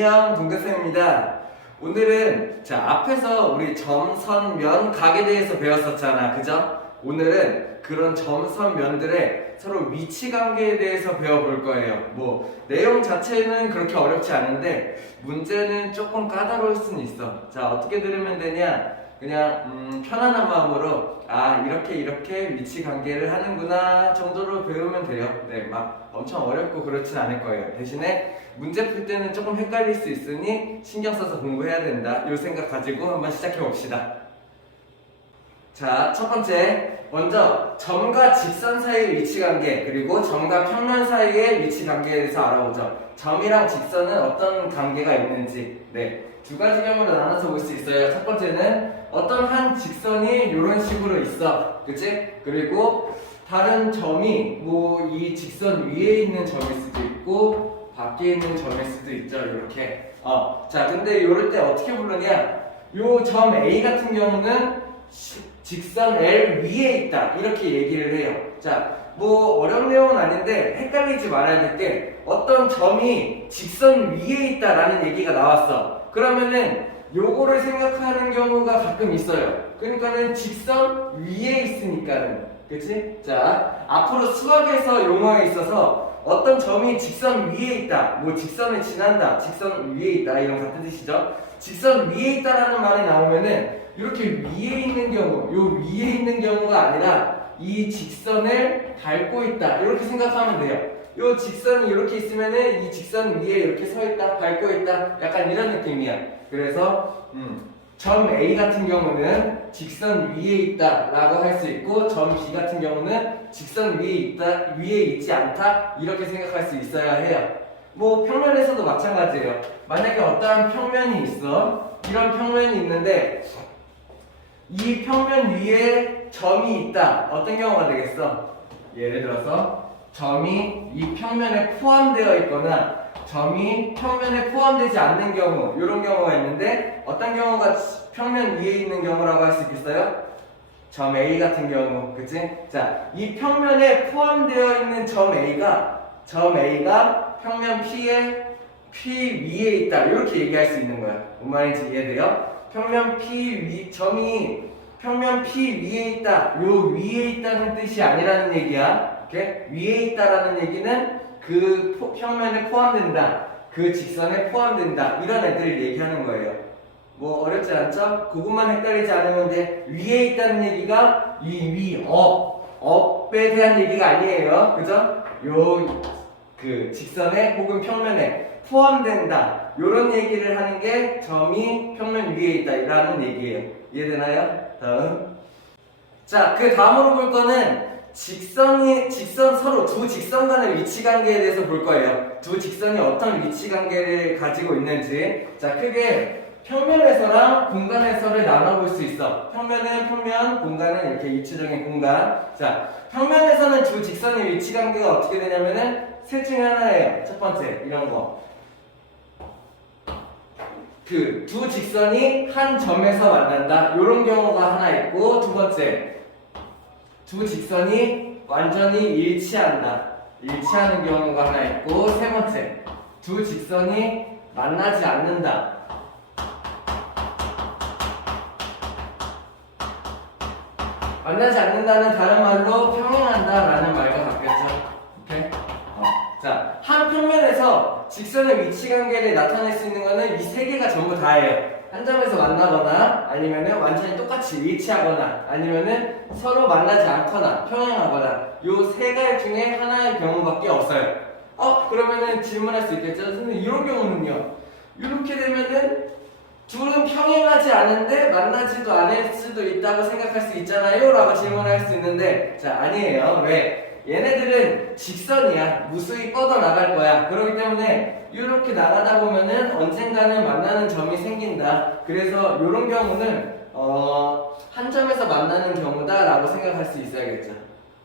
안녕, 동근쌤입니다. 오늘은 앞에서 우리 점, 선, 면, 각에 대해서 배웠었잖아, 그죠? 오늘은 그런 점, 선, 면들의 서로 위치 관계에 대해서 배워볼 거예요. 내용 자체는 그렇게 어렵지 않은데 문제는 조금 까다로울 수는 있어. 자, 어떻게 들으면 되냐? 그냥 편안한 마음으로 이렇게 위치 관계를 하는구나 정도로 배우면 돼요. 네, 막 엄청 어렵고 그렇진 않을 거예요. 대신에 문제 풀 때는 조금 헷갈릴 수 있으니 신경 써서 공부해야 된다, 이 생각 가지고 한번 시작해 봅시다. 자, 첫 번째, 먼저 점과 직선 사이의 위치 관계, 그리고 점과 평면 사이의 위치 관계에 대해서 알아보죠. 점이랑 직선은 어떤 관계가 있는지, 두 가지 경우로 나눠서 볼 수 있어요. 첫 번째는 어떤 한 직선이 이런 식으로 있어, 그치? 그리고 다른 점이 이 직선 위에 있는 점일 수도 있고 밖에 있는 점일 수도 있죠, 이렇게. 자, 근데 이럴 때 어떻게 부르냐? 요 점 A 같은 경우는 직선 L 위에 있다, 이렇게 얘기를 해요. 자, 어려운 내용은 아닌데 헷갈리지 말아야 될 게, 어떤 점이 직선 위에 있다라는 얘기가 나왔어. 그러면은 요거를 생각하는 경우가 가끔 있어요. 그러니까는 직선 위에 있으니까는, 그치? 자, 앞으로 수학에서 용어에 있어서 어떤 점이 직선 위에 있다, 직선을 지난다, 직선 위에 있다, 이런 같은 뜻이죠. 직선 위에 있다라는 말이 나오면은 이렇게 위에 있는 경우, 요 위에 있는 경우가 아니라 이 직선을 밟고 있다, 이렇게 생각하면 돼요. 요 직선이 이렇게 있으면은 이 직선 위에 이렇게 서 있다, 밟고 있다, 약간 이런 느낌이야. 그래서 점 A 같은 경우는 직선 위에 있다 라고 할 수 있고, 점 B 같은 경우는 직선 위에 있지 않다, 이렇게 생각할 수 있어야 해요. 평면에서도 마찬가지예요. 만약에 어떠한 평면이 있어. 이런 평면이 있는데 이 평면 위에 점이 있다. 어떤 경우가 되겠어? 예를 들어서 점이 이 평면에 포함되어 있거나 점이 평면에 포함되지 않는 경우, 이런 경우가 있는데 어떤 경우가 평면 위에 있는 경우라고 할 수 있겠어요? 점 A 같은 경우, 그치? 자, 이 평면에 포함되어 있는 점 A가 평면 P 위에 있다, 이렇게 얘기할 수 있는 거야. 뭔 말인지 이해돼요? 점이 평면 P 위에 있다, 요 위에 있다는 뜻이 아니라는 얘기야. 오케이? 위에 있다라는 얘기는 그 평면에 포함된다, 그 직선에 포함된다, 이런 애들을 얘기하는 거예요. 어렵지 않죠? 그것만 헷갈리지 않으면 돼. 위에 있다는 얘기가 업에 대한 얘기가 아니에요. 그죠? 그 직선에 혹은 평면에 포함된다, 요런 얘기를 하는 게 점이 평면 위에 있다 라는 얘기예요. 이해되나요? 다음. 자, 그 다음으로 볼 거는 서로 두 직선 간의 위치 관계에 대해서 볼 거예요. 두 직선이 어떤 위치 관계를 가지고 있는지. 자, 크게 평면에서랑 공간에서를 나눠볼 수 있어. 평면은 평면, 공간은 이렇게 입체적인 공간. 자, 평면에서는 두 직선의 위치 관계가 어떻게 되냐면은 셋 중에 하나예요. 첫 번째, 이런 거. 그 두 직선이 한 점에서 만난다, 이런 경우가 하나 있고, 두 번째, 두 직선이 완전히 일치하는 경우가 하나 있고, 세 번째, 두 직선이 만나지 않는다. 만나지 않는다는 다른 말로 평행한다라는 말과 같겠죠. 오케이? 자, 한 평면에서 직선의 위치 관계를 나타낼 수 있는 거는 이 세 개가 전부 다예요. 한 점에서 만나거나, 아니면은 완전히 똑같이 일치하거나, 아니면은 서로 만나지 않거나 평행하거나, 요 세 가지 중에 하나의 경우밖에 없어요. 그러면은 질문할 수 있겠죠? 선생님, 이런 경우는요? 이렇게 되면은 둘은 평행하지 않은데 만나지도 않을 수도 있다고 생각할 수 있잖아요? 라고 질문할 수 있는데, 자, 아니에요. 왜? 얘네들은 직선이야. 무수히 뻗어 나갈 거야. 그렇기 때문에 이렇게 나가다 보면은 언젠가는 만나는 점이 생긴다. 그래서 이런 경우는 한 점에서 만나는 경우다 라고 생각할 수 있어야겠죠.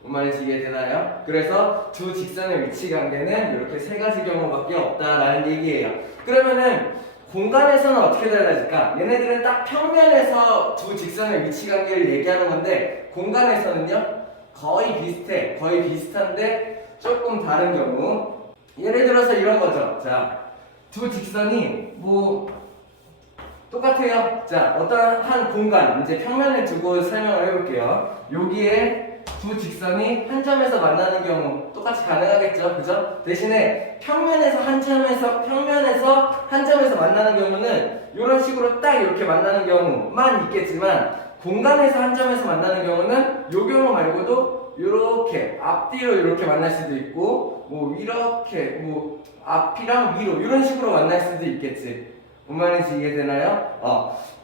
뭔 말인지 이해되나요? 그래서 두 직선의 위치 관계는 이렇게 세 가지 경우밖에 없다라는 얘기예요. 그러면은 공간에서는 어떻게 달라질까? 얘네들은 딱 평면에서 두 직선의 위치 관계를 얘기하는 건데, 공간에서는요? 거의 비슷한데 조금 다른 경우. 예를 들어서 이런 거죠. 자, 두 직선이 뭐 똑같아요. 자, 어떤 한 공간, 이제 평면을 두고 설명을 해볼게요. 여기에 두 직선이 한 점에서 만나는 경우 똑같이 가능하겠죠, 그죠? 대신에 평면에서 한 점에서 만나는 경우는 이런 식으로 딱 이렇게 만나는 경우만 있겠지만, 공간에서 한 점에서 만나는 경우는 이 경우 말고도 이렇게 앞뒤로 이렇게 만날 수도 있고, 뭐 이렇게 뭐 앞이랑 위로 이런 식으로 만날 수도 있겠지. 뭔 말인지 이해되나요?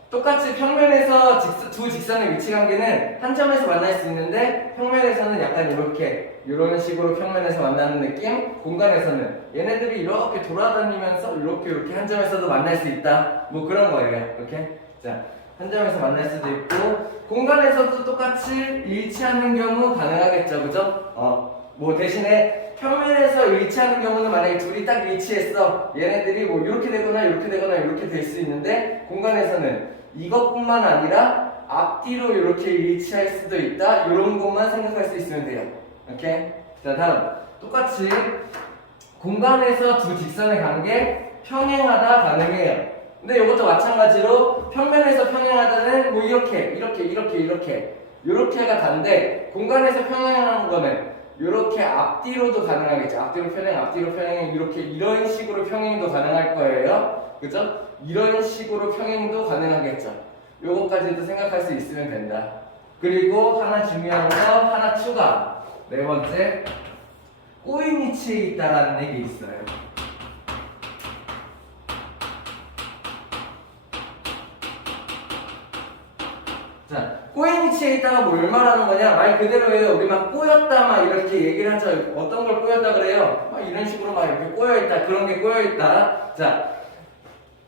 똑같이 평면에서 두 직선의 위치 관계는 한 점에서 만날 수 있는데, 평면에서는 약간 이렇게 이런 식으로 평면에서 만나는 느낌, 공간에서는 얘네들이 이렇게 돌아다니면서 이렇게 한 점에서도 만날 수 있다, 뭐 그런 거예요. 이렇게 자, 한 점에서 만날 수도 있고, 공간에서도 똑같이 일치하는 경우 가능하겠죠, 그죠? 뭐 대신에 평면에서 일치하는 경우는 만약에 둘이 딱 일치했어, 얘네들이 뭐 이렇게 되거나 이렇게 되거나 이렇게 될 수 있는데, 공간에서는 이것뿐만 아니라 앞뒤로 이렇게 일치할 수도 있다, 이런 것만 생각할 수 있으면 돼요. 오케이? 자, 다음 똑같이 공간에서 두 직선의 관계 평행하다 가능해요. 근데 이것도 마찬가지로 평면에서 평행하다는 뭐 이렇게가 단데, 공간에서 평행하는 거는 이렇게 앞뒤로도 가능하겠죠. 앞뒤로 평행 이렇게 이런 식으로 평행도 가능할 거예요. 그죠? 이런 식으로 평행도 가능하겠죠. 요거까지도 생각할 수 있으면 된다. 그리고 하나 중요한 거 하나 추가. 네 번째, 꼬인 위치에 있다라는 얘기 있어요. 자, 꼬인 위치에 있다가 뭘 말하는 거냐? 말 그대로예요. 우리 막 꼬였다 막 이렇게 얘기를 하죠. 어떤 걸 꼬였다 그래요? 막 이런 식으로 막 이렇게 꼬여있다, 그런 게 꼬여있다. 자,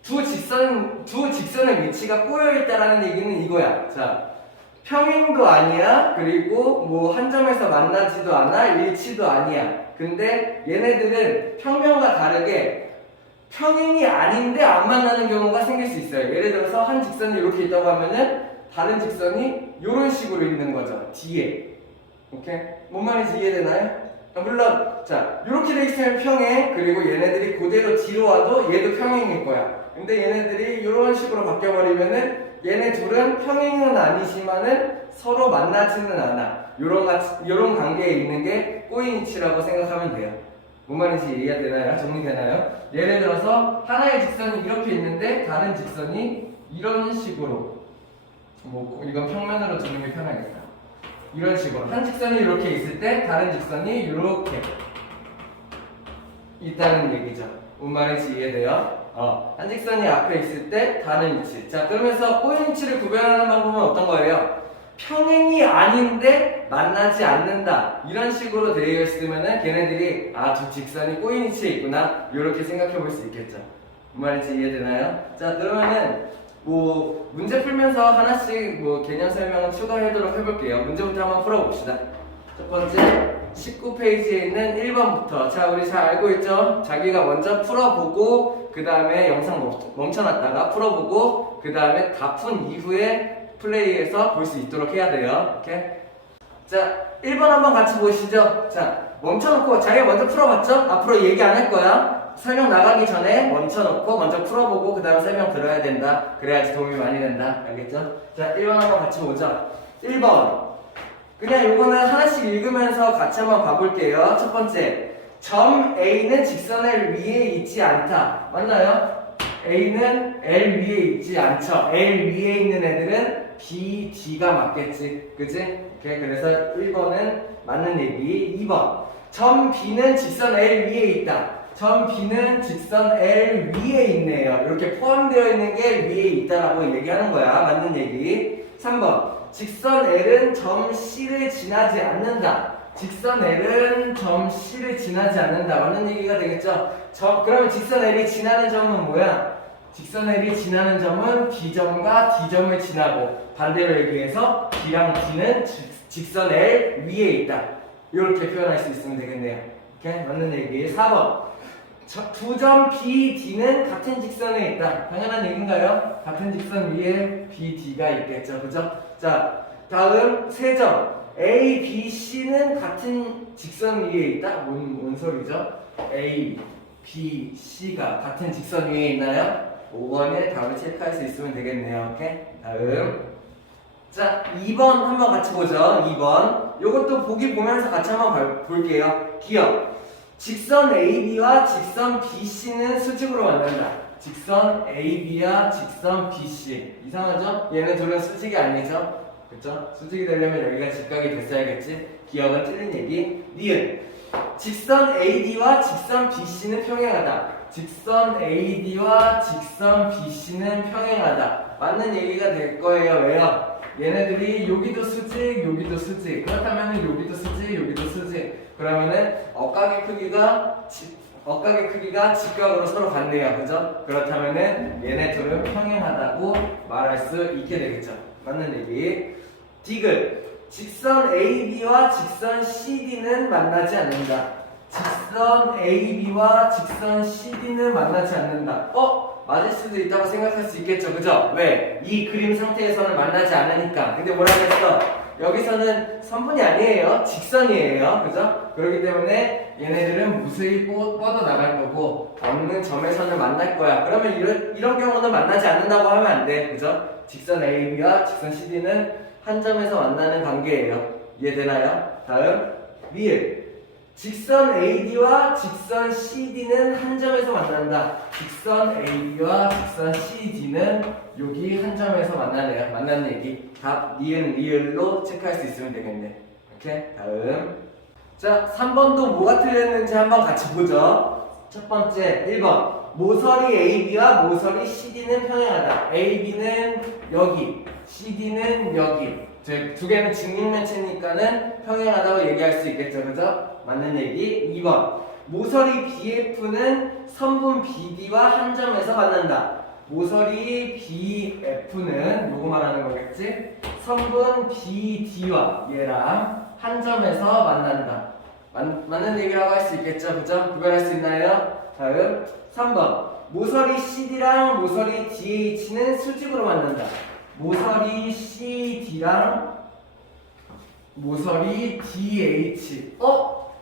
두 직선의 위치가 꼬여있다라는 얘기는 이거야. 자, 평행도 아니야, 그리고 뭐 한 점에서 만나지도 않아, 일치도 아니야. 근데 얘네들은 평면과 다르게 평행이 아닌데 안 만나는 경우가 생길 수 있어요. 예를 들어서 한 직선이 이렇게 있다고 하면은 다른 직선이 이런 식으로 있는 거죠, 뒤에. 오케이? 뭔 말인지 이해되나요? 물론 자, 이렇게 돼 있으면 평행, 그리고 얘네들이 그대로 뒤로 와도 얘도 평행일 거야. 근데 얘네들이 이런 식으로 바뀌어버리면은 얘네 둘은 평행은 아니지만은 서로 만나지는 않아. 요런 관계에 있는 게 꼬인 위치라고 생각하면 돼요. 뭔 말인지 이해가 되나요? 정리되나요? 예를 들어서 하나의 직선이 이렇게 있는데 다른 직선이 이런 식으로, 뭐 이건 평면으로 두는 게 편하겠다. 이런 식으로 한 직선이 이렇게 있을 때 다른 직선이 이렇게 있다는 얘기죠. 뭔 말인지 이해돼요? 한 직선이 앞에 있을 때 다른 위치. 자, 그러면서 꼬인 위치를 구별하는 방법은 어떤 거예요? 평행이 아닌데 만나지 않는다, 이런 식으로 되어 있으면은 걔네들이 두 직선이 꼬인 위치에 있구나, 이렇게 생각해 볼 수 있겠죠. 뭔 말인지 이해되나요? 자, 그러면은 뭐 문제 풀면서 하나씩 뭐 개념 설명을 추가하도록 해볼게요. 문제부터 한번 풀어봅시다. 첫 번째 19페이지에 있는 1번부터. 자, 우리 잘 알고 있죠? 자기가 먼저 풀어보고 그 다음에 영상 멈춰놨다가 풀어보고 그 다음에 다 푼 이후에 플레이해서 볼 수 있도록 해야 돼요. 오케이? 자, 1번 한번 같이 보시죠. 자, 멈춰놓고 자기가 먼저 풀어봤죠? 앞으로 얘기 안 할 거야. 설명 나가기 전에 멈춰놓고 먼저 풀어보고 그 다음에 설명 들어야 된다. 그래야지 도움이 많이 된다. 알겠죠? 자, 1번 한번 같이 보자. 1번, 그냥 요거는 하나씩 읽으면서 같이 한번 봐볼게요. 첫 번째, 점 A는 직선 L 위에 있지 않다. 맞나요? A는 L 위에 있지 않죠. L 위에 있는 애들은 B, D가 맞겠지. 그치? 오케이, 그래서 1번은 맞는 얘기. 2번, 점 B는 직선 L 위에 있다. 점 B는 직선 L 위에 있네요. 이렇게 포함되어 있는 게 위에 있다라고 얘기하는 거야. 맞는 얘기. 3번, 직선 L은 점 C를 지나지 않는다. 직선 L은 점 C를 지나지 않는다. 맞는 얘기가 되겠죠? 그러면 직선 L이 지나는 점은 뭐야? 직선 L이 지나는 점은 B점과 D점을 지나고, 반대로 얘기해서 B랑 D는 직선 L 위에 있다. 이렇게 표현할 수 있으면 되겠네요. 오케이? 맞는 얘기. 4번, 두 점 B, D는 같은 직선에 있다. 당연한 얘기인가요? 같은 직선 위에 B, D가 있겠죠. 그죠? 자, 다음 세 점 A, B, C는 같은 직선 위에 있다. 뭔 소리죠? A, B, C가 같은 직선 위에 있나요? 5번에 답을 체크할 수 있으면 되겠네요. 오케이? 다음. 자, 2번 한번 같이 보죠. 2번. 요것도 보기 보면서 같이 한번 볼게요. 기억. 직선 AB와 직선 BC는 수직으로 만난다. 직선 AB와 직선 BC. 이상하죠? 얘는 둘은 수직이 아니죠? 그쵸? 수직이 되려면 여기가 직각이 됐어야겠지? 기억은 틀린 얘기. 니은. 직선 AD와 직선 BC는 평행하다. 직선 AD와 직선 BC는 평행하다. 맞는 얘기가 될 거예요. 왜요? 얘네들이 여기도 수직, 여기도 수직. 그렇다면 여기도 수직, 여기도 수직. 그러면은 억각의 크기가 직각으로 서로 같네요. 그죠? 그렇다면은 얘네 둘은 평행하다고 말할 수 있게 되겠죠. 맞는 얘기. 디귿. 직선 AB와 직선 CD는 만나지 않는다. 직선 AB와 직선 CD는 만나지 않는다. 맞을 수도 있다고 생각할 수 있겠죠. 그죠? 왜? 이 그림 상태에서는 만나지 않으니까. 근데 뭐라고 했어? 여기서는 선분이 아니에요. 직선이에요. 그죠? 그렇기 때문에 얘네들은 무수히 뻗어 나갈 거고 없는 점에서는 만날 거야. 그러면 이런 경우는 만나지 않는다고 하면 안 돼. 그죠? 직선 AB와 직선 CD는 한 점에서 만나는 관계예요. 이해되나요? 다음. 리을. 직선 AD와 직선 CD는 한 점에서 만난다. 직선 AD와 직선 CD는 여기 한 점에서 만나네요. 만나는 얘기. 답 니은 리을로 체크할 수 있으면 되겠네. 오케이? 다음. 자, 3번도 뭐가 틀렸는지 한번 같이 보죠. 첫 번째 1번. 모서리 AB와 모서리 CD는 평행하다. AB는 여기, CD는 여기. 두 개는 직립면체니까는 평행하다고 얘기할 수 있겠죠. 그죠? 맞는 얘기. 2번. 모서리 BF는 선분 BD와 한 점에서 만난다. 모서리 BF는 요거 말하는 거겠지? 선분 BD와 얘랑 한 점에서 만난다. 맞는 얘기라고 할 수 있겠죠. 그죠? 구별할 수 있나요? 다음 3번. 모서리 CD랑 모서리 DH는 수직으로 만난다. 모서리 CD랑 모서리 DH.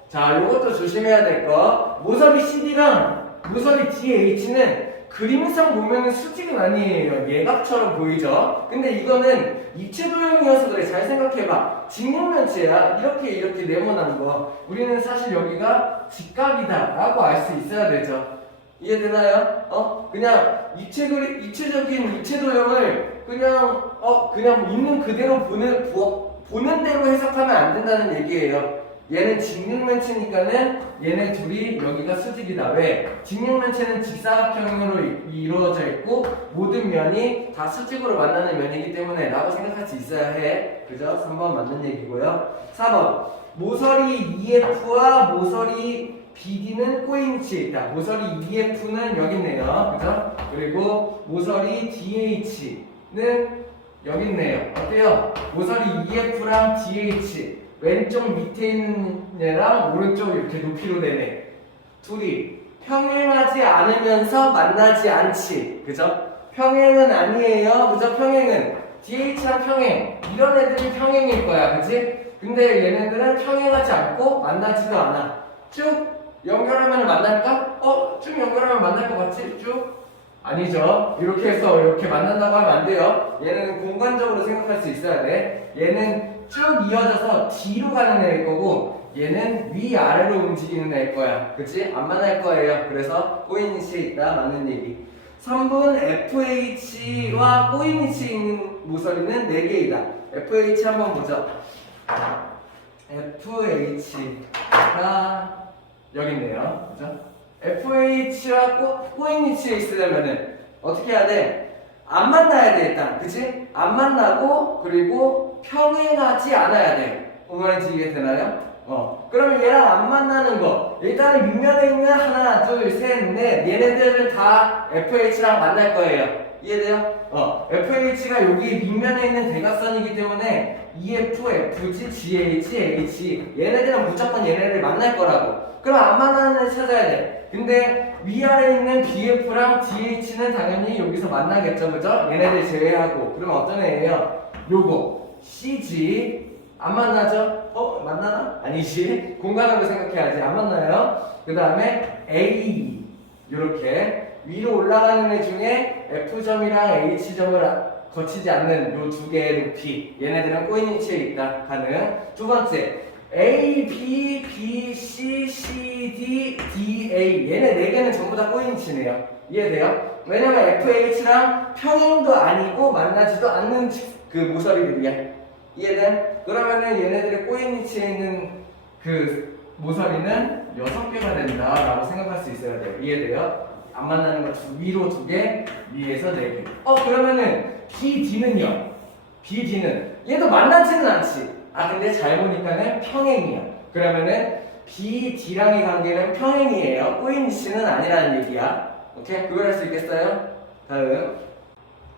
자, 요것도 조심해야 될 거. 모서리 CD랑 모서리 DH는 그림상 보면은 수직은 아니에요. 예각처럼 보이죠? 근데 이거는 입체도형이어서 그래. 잘 생각해봐. 직육면체야. 이렇게 네모난 거. 우리는 사실 여기가 직각이다 라고 알 수 있어야 되죠. 이해되나요? 그냥 입체적인 입체도형을 그냥 있는 그대로 보는 대로 해석하면 안 된다는 얘기예요. 얘는 직육면체니까는 얘네 둘이 여기가 수직이다. 왜? 직육면체는 직사각형으로 이루어져 있고 모든 면이 다 수직으로 만나는 면이기 때문에 라고 생각할 수 있어야 해. 그죠? 3번 맞는 얘기고요. 4번. 모서리 EF와 모서리 BD는 꼬임치에 있다. 모서리 EF는 여기 있네요. 그죠? 그리고 모서리 DH는 여기 있네요. 어때요? 모서리 EF랑 DH 왼쪽 밑에 있는 얘랑 오른쪽 이렇게 높이로 되네. 둘이 평행하지 않으면서 만나지 않지. 그죠? 평행은 아니에요. 그죠? 평행은 DH랑 평행. 이런 애들이 평행일 거야. 그지? 근데 얘네들은 평행하지 않고 만나지도 않아. 쭉 연결하면 만날까? 쭉 연결하면 만날 것 같지? 쭉? 아니죠. 이렇게 해서 이렇게 만난다고 하면 안 돼요. 얘는 공간적으로 생각할 수 있어야 돼. 얘는 쭉 이어져서 뒤로 가는 애일 거고 얘는 위아래로 움직이는 애일 거야. 그치? 안 만날 거예요. 그래서 꼬임위치에 있다. 맞는 얘기. 3분 FH와 꼬임위치에 있는 모서리는 4개이다. FH 한번 보죠. FH가 여기 있네요. 그죠? FH와 꼬임위치에 있으려면은 어떻게 해야 돼? 안 만나야 돼 일단. 그치? 안 만나고 그리고 평행하지 않아야 돼. 뭔말인지 이해되나요? 그러면 얘랑 안 만나는 거 일단은 밑면에 있는 하나 둘 셋 넷 얘네들은 다 FH랑 만날 거예요. 이해돼요? FH가 여기 밑면에 있는 대각선이기 때문에 EF, FG, GH, H 얘네들은 무조건 얘네를 만날 거라고. 그럼 안 만나는 애 찾아야 돼. 근데 위아래에 있는 BF랑 DH는 당연히 여기서 만나겠죠. 그죠? 얘네들 제외하고. 그럼 어떤 애예요? 요거 CG 안 만나죠? 만나나? 아니지. 공간으로 생각해야지. 안 만나요. 그 다음에 A 이렇게 위로 올라가는 애 중에 F점이랑 H점을 거치지 않는 요 두 개의 높이, 얘네들은 꼬인 위치에 있다 가능. 두 번째 A, B, B, C, C, D, D, A 얘네 네 개는 전부 다 꼬인 위치네요. 이해돼요? 왜냐면 FH랑 평행도 아니고 만나지도 않는 그 모서리들이야. 이해돼? 그러면은 얘네들의 꼬인 위치에 있는 그 모서리는 6개가 된다라고 생각할 수 있어야 돼요. 이해돼요? 안 만나는 거 위로 2개, 위에서 4개. 그러면은 BD는요? BD는 얘도 만나지는 않지. 근데 잘 보니까는 평행이야. 그러면은 BD랑의 관계는 평행이에요. 꼬인 위치는 아니라는 얘기야. 오케이? 그걸 할 수 있겠어요? 다음.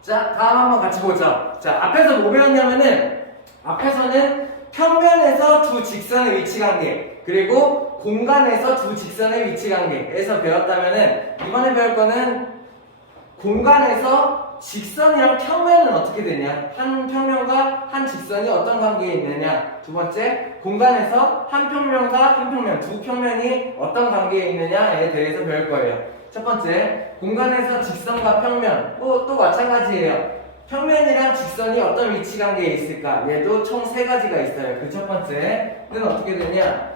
자, 다음 한번 같이 보죠. 자, 앞에서 뭐 배웠냐면은 앞에서는 평면에서 두 직선의 위치 관계, 그리고 공간에서 두 직선의 위치 관계에서 배웠다면은 이번에 배울 거는 공간에서 직선이랑 평면은 어떻게 되냐, 한 평면과 한 직선이 어떤 관계에 있느냐, 두 번째 공간에서 한 평면과 한 평면, 두 평면이 어떤 관계에 있느냐에 대해서 배울 거예요. 첫 번째, 공간에서 직선과 평면, 또 마찬가지예요. 평면이랑 직선이 어떤 위치 관계에 있을까? 얘도 총 3가지가 있어요. 그 첫 번째는 어떻게 되냐?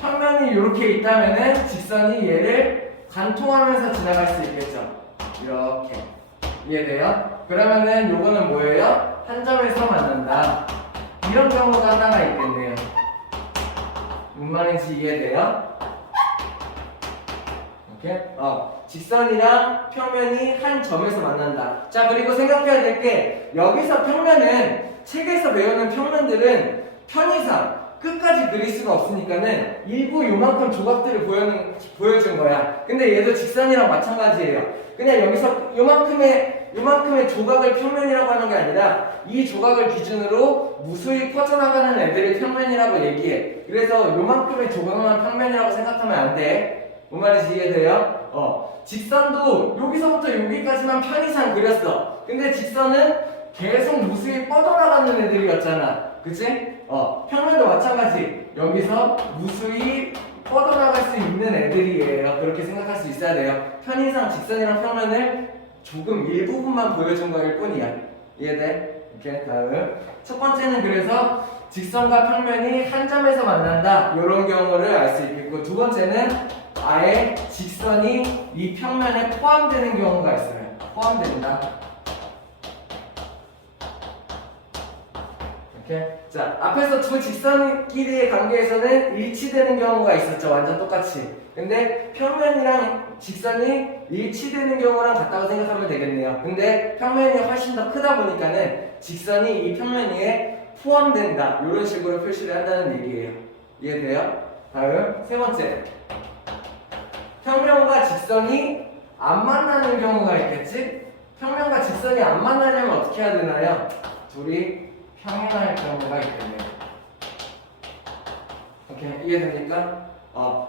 평면이 이렇게 있다면은 직선이 얘를 관통하면서 지나갈 수 있겠죠. 이렇게. 이해돼요? 그러면은 요거는 뭐예요? 한 점에서 만난다. 이런 경우가 하나가 있겠네요. 무슨 말인지 이해돼요? 오케이? 직선이랑 평면이 한 점에서 만난다. 자, 그리고 생각해야 될 게, 여기서 평면은, 책에서 배우는 평면들은 편의상 끝까지 그릴 수가 없으니까는 일부 요만큼 조각들을 보여준 거야. 근데 얘도 직선이랑 마찬가지예요. 그냥 여기서 요만큼의 조각을 평면이라고 하는 게 아니라 이 조각을 기준으로 무수히 퍼져나가는 애들을 평면이라고 얘기해. 그래서 요만큼의 조각만 평면이라고 생각하면 안 돼. 뭔 말인지 이해돼요? 직선도 여기서부터 여기까지만 편의상 그렸어. 근데 직선은 계속 무수히 뻗어나가는 애들이었잖아. 그치? 평면도 마찬가지. 여기서 무수히 뻗어나갈 수 있는 애들이에요. 그렇게 생각할 수 있어야 돼요. 편의상 직선이랑 평면을 조금 일부분만 보여준 거일 뿐이야. 이해돼? 이렇게 다음. 첫 번째는 그래서 직선과 평면이 한 점에서 만난다. 이런 경우를 알 수 있겠고, 두 번째는 아예 직선이 이 평면에 포함되는 경우가 있어요. 포함된다. 이렇게. 자, 앞에서 두 직선끼리의 관계에서는 일치되는 경우가 있었죠. 완전 똑같이. 근데 평면이랑 직선이 일치되는 경우랑 같다고 생각하면 되겠네요. 근데 평면이 훨씬 더 크다 보니까는 직선이 이 평면 위에 포함된다. 이런 식으로 표시를 한다는 얘기예요. 이해돼요? 다음, 세 번째. 평면과 직선이 안 만나는 경우가 있겠지? 평면과 직선이 안 만나려면 어떻게 해야 되나요? 둘이 평행할 경우가 있겠네요. 오케이, 이해됩니까?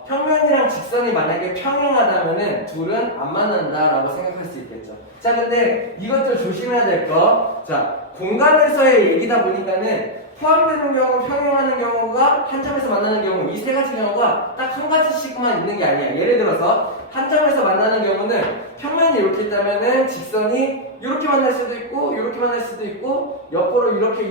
평면이랑 직선이 만약에 평행하다면은 둘은 안 만난다라고 생각할 수 있겠죠. 자, 근데 이것도 조심해야 될 거. 자, 공간에서의 얘기다 보니까는 포함되는 경우, 평행하는 경우가 한 점에서 만나는 경우, 이 3가지 경우가 딱 한 가지씩만 있는 게 아니야. 예를 들어서 한 점에서 만나는 경우는 평면이 이렇게 있다면은 직선이 이렇게 만날 수도 있고, 이렇게 만날 수도 있고, 옆으로 이렇게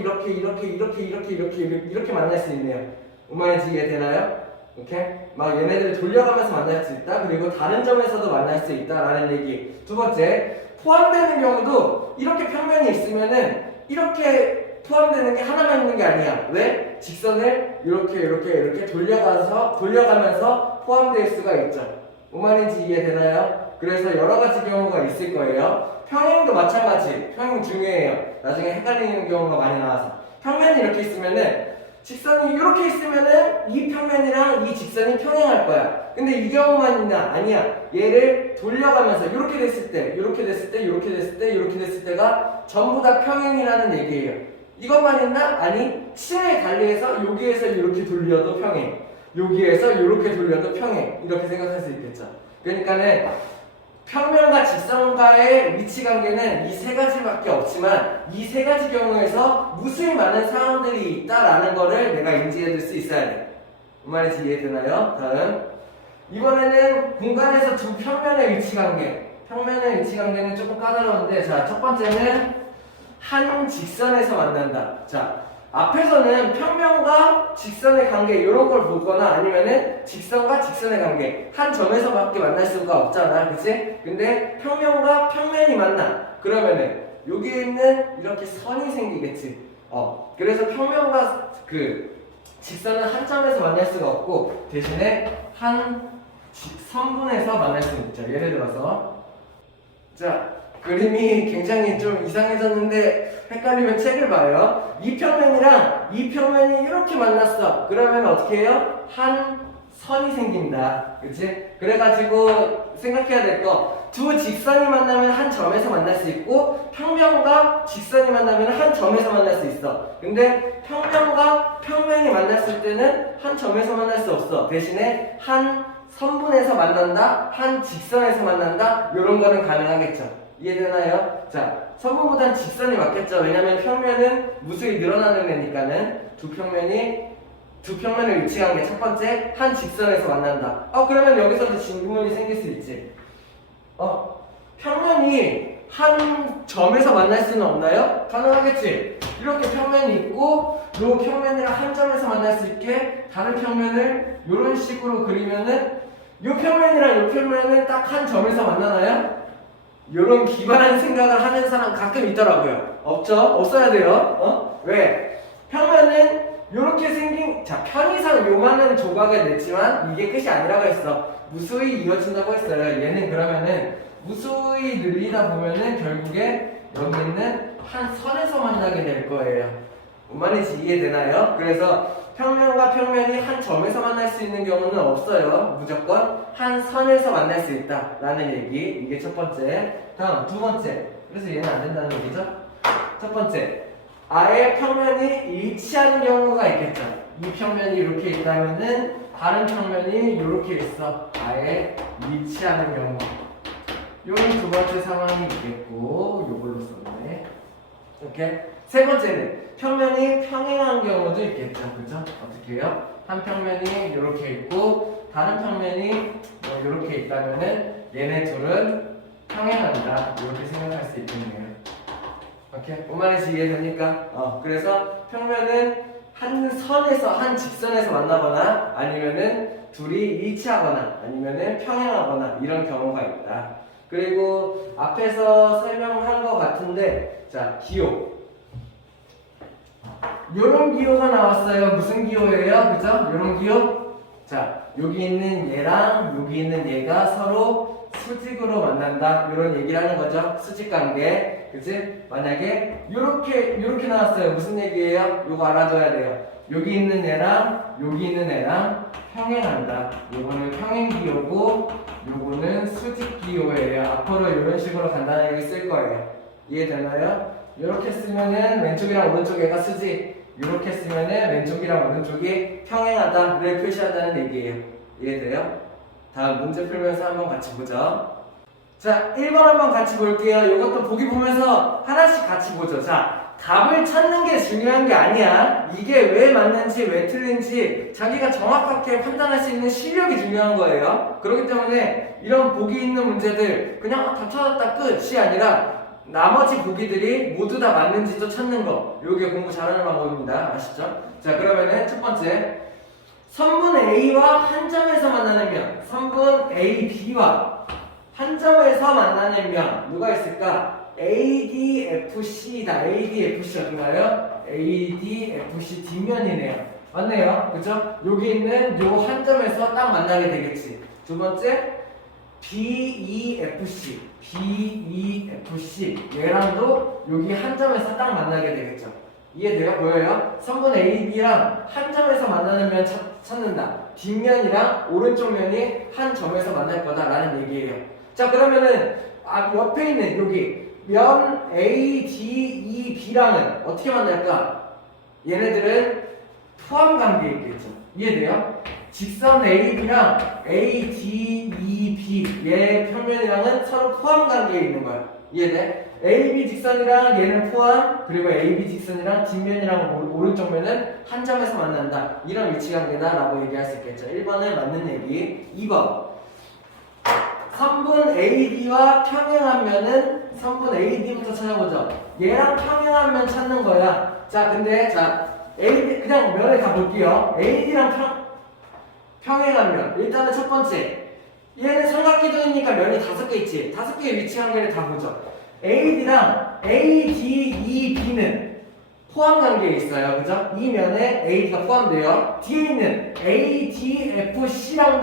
만날 수 있네요. 뭔 말인지 이해되나요? 오케이? 막 얘네들을 돌려가면서 만날 수 있다. 그리고 다른 점에서도 만날 수 있다라는 얘기. 두 번째, 포함되는 경우도 이렇게 평면이 있으면은 이렇게 포함되는 게 하나만 있는 게 아니야. 왜? 직선을 이렇게 돌려가면서 포함될 수가 있죠. 뭔 말인지 이해되나요? 그래서 여러 가지 경우가 있을 거예요. 평행도 마찬가지. 평행 중요해요. 나중에 헷갈리는 경우가 많이 나와서. 평면이 이렇게 있으면은 직선이 이렇게 있으면은 이 평면이랑 이 직선이 평행할 거야. 근데 이 경우만 있나? 아니야. 얘를 돌려가면서 이렇게 됐을 때, 이렇게 됐을 때, 이렇게 됐을 때, 이렇게 됐을 때가 전부 다 평행이라는 얘기예요. 이것만 있나? 아니, 치에 달리해서 여기에서 이렇게 돌려도 평행, 여기에서 이렇게 돌려도 평행, 이렇게 생각할 수 있겠죠. 그러니까는 평면과 직선과의 위치 관계는 이 3가지밖에 없지만 이 3가지 경우에서 무수히 많은 상황들이 있다라는 거를 내가 인지해 둘 수 있어야 돼. 그 말인지 이해되나요? 다음, 이번에는 공간에서 두 평면의 위치 관계. 평면의 위치 관계는 조금 까다로운데, 자, 첫 번째는 한 직선에서 만난다. 자, 앞에서는 평면과 직선의 관계 이런 걸 보거나 아니면은 직선과 직선의 관계 한 점에서밖에 만날 수가 없잖아, 그치? 근데 평면과 평면이 만나. 그러면은 여기에 있는 이렇게 선이 생기겠지. 그래서 평면과 그 직선은 한 점에서 만날 수가 없고 대신에 한 선분에서 만날 수 있죠. 예를 들어서 자, 그림이 굉장히 좀 이상해졌는데 헷갈리면 책을 봐요. 이 평면이랑 이 평면이 이렇게 만났어. 그러면 어떻게 해요? 한 선이 생긴다. 그치? 그래가지고 생각해야 될 거, 두 직선이 만나면 한 점에서 만날 수 있고 평면과 직선이 만나면 한 점에서 만날 수 있어. 근데 평면과 평면이 만났을 때는 한 점에서 만날 수 없어. 대신에 한 선분에서 만난다, 한 직선에서 만난다, 이런 거는 가능하겠죠. 이해되나요? 자, 선분보다는 직선이 맞겠죠. 왜냐면 평면은 무수히 늘어나는 거니까는 두 평면을 위치한 게 첫 번째, 한 직선에서 만난다. 그러면 여기서도 질문이 생길 수 있지. 평면이 한 점에서 만날 수는 없나요? 가능하겠지. 이렇게 평면이 있고 요 평면이랑 한 점에서 만날 수 있게 다른 평면을 이런 식으로 그리면은 요 평면이랑 요 평면은 딱 한 점에서 만나나요? 요런 기발한 생각을 하는 사람 가끔 있더라고요. 없죠? 없어야 돼요. 왜? 평면은 요렇게 생긴, 자, 편의상 요만한 조각을 냈지만 이게 끝이 아니라고 했어. 무수히 이어진다고 했어요. 얘는 그러면은 무수히 늘리다 보면은 결국에 여기 있는 한 선에서 만나게 될 거예요. 뭔 말인지 이해되나요? 그래서 평면과 평면이 한 점에서 만날 수 있는 경우는 없어요. 무조건 한 선에서 만날 수 있다 라는 얘기. 이게 첫 번째. 다음 두 번째. 그래서 얘는 안 된다는 얘기죠. 첫 번째, 아예 평면이 일치하는 경우가 있겠죠. 이 평면이 이렇게 있다면은 다른 평면이 이렇게 있어. 아예 일치하는 경우. 요런 두 번째 상황이 있겠고, 요걸로 썼네. 이렇게. 세 번째는 평면이 평행한 경우도 있겠죠. 그죠? 어떻게 해요? 한 평면이 이렇게 있고 다른 평면이 이렇게 있다면은 얘네 둘은 평행한다. 이렇게 생각할 수 있겠네요. 오케이? 뭔 말인지 이해됩니까? 그래서 평면은 한 선에서 한 직선에서 만나거나 아니면은 둘이 일치하거나 아니면은 평행하거나 이런 경우가 있다. 그리고 앞에서 설명한 것 같은데, 자, 기호. 요런 기호가 나왔어요. 무슨 기호예요? 그죠? 요런 기호? 자, 여기 있는 얘랑 여기 있는 얘가 서로 수직으로 만난다. 요런 얘기를 하는 거죠. 수직관계. 그치? 만약에 요렇게 나왔어요. 무슨 얘기예요? 요거 알아둬야 돼요. 여기 있는 애랑 여기 있는 애랑 평행한다. 요거는 평행기호고 요거는 수직기호예요. 앞으로 이런 식으로 간단하게 쓸 거예요. 이해되나요? 이렇게 쓰면은 왼쪽이랑 오른쪽 애가 수직, 이렇게 쓰면은 왼쪽이랑 오른쪽이 평행하다를 표시한다는 얘기예요. 이해돼요? 다음 문제 풀면서 한번 같이 보죠. 자, 1번 한번 같이 볼게요. 이것도 보기 보면서 하나씩 같이 보죠. 자, 답을 찾는 게 중요한 게 아니야. 이게 왜 맞는지 왜 틀린지 자기가 정확하게 판단할 수 있는 실력이 중요한 거예요. 그렇기 때문에 이런 보기 있는 문제들 그냥 답 찾았다 끝이 아니라 나머지 보기들이 모두 다 맞는지도 찾는 거. 요게 공부 잘하는 방법입니다. 아시죠? 자, 그러면은 첫 번째, 선분 A와 한 점에서 만나는 면. 선분 A, B와 한 점에서 만나는 면 누가 있을까? ADFC다. ADFC 어딘가요? ADFC 뒷면이네요. 맞네요. 그죠? 여기 있는 요 한 점에서 딱 만나게 되겠지. 두 번째, BEFC. BEFC. 얘랑도 여기 한 점에서 딱 만나게 되겠죠. 이해돼요? 보여요? 선분 AB랑 한 점에서 만나는 면 찾는다. 뒷면이랑 오른쪽 면이 한 점에서 만날 거다라는 얘기예요. 자, 그러면은 옆에 있는 여기 면 ADEB랑은 어떻게 만날까? 얘네들은 포함 관계에 있겠죠. 이해돼요? 직선 AB랑 ADEB 얘 평면이랑은 서로 포함 관계에 있는 거야. 이해돼? AB 직선이랑 얘는 포함, 그리고 AB 직선이랑 뒷면이랑 오른쪽 면은 한 점에서 만난다. 이런 위치관계다 라고 얘기할 수 있겠죠. 1번은 맞는 얘기. 2번 3분 AD와 평행한 면은 3분 AD부터 찾아보죠. 얘랑 평행한 면 찾는 거야. 자, 근데 AD 그냥 면을 다 볼게요. AD랑 평행한 면. 일단은 첫 번째. 얘는 삼각기둥이니까 면이 5개 있지. 5개의 위치관계를 다 보죠. AD랑 ADEB는 포함관계에 있어요. 그죠? 이 면에 AD가 포함돼요. 뒤에 있는 ADFC랑도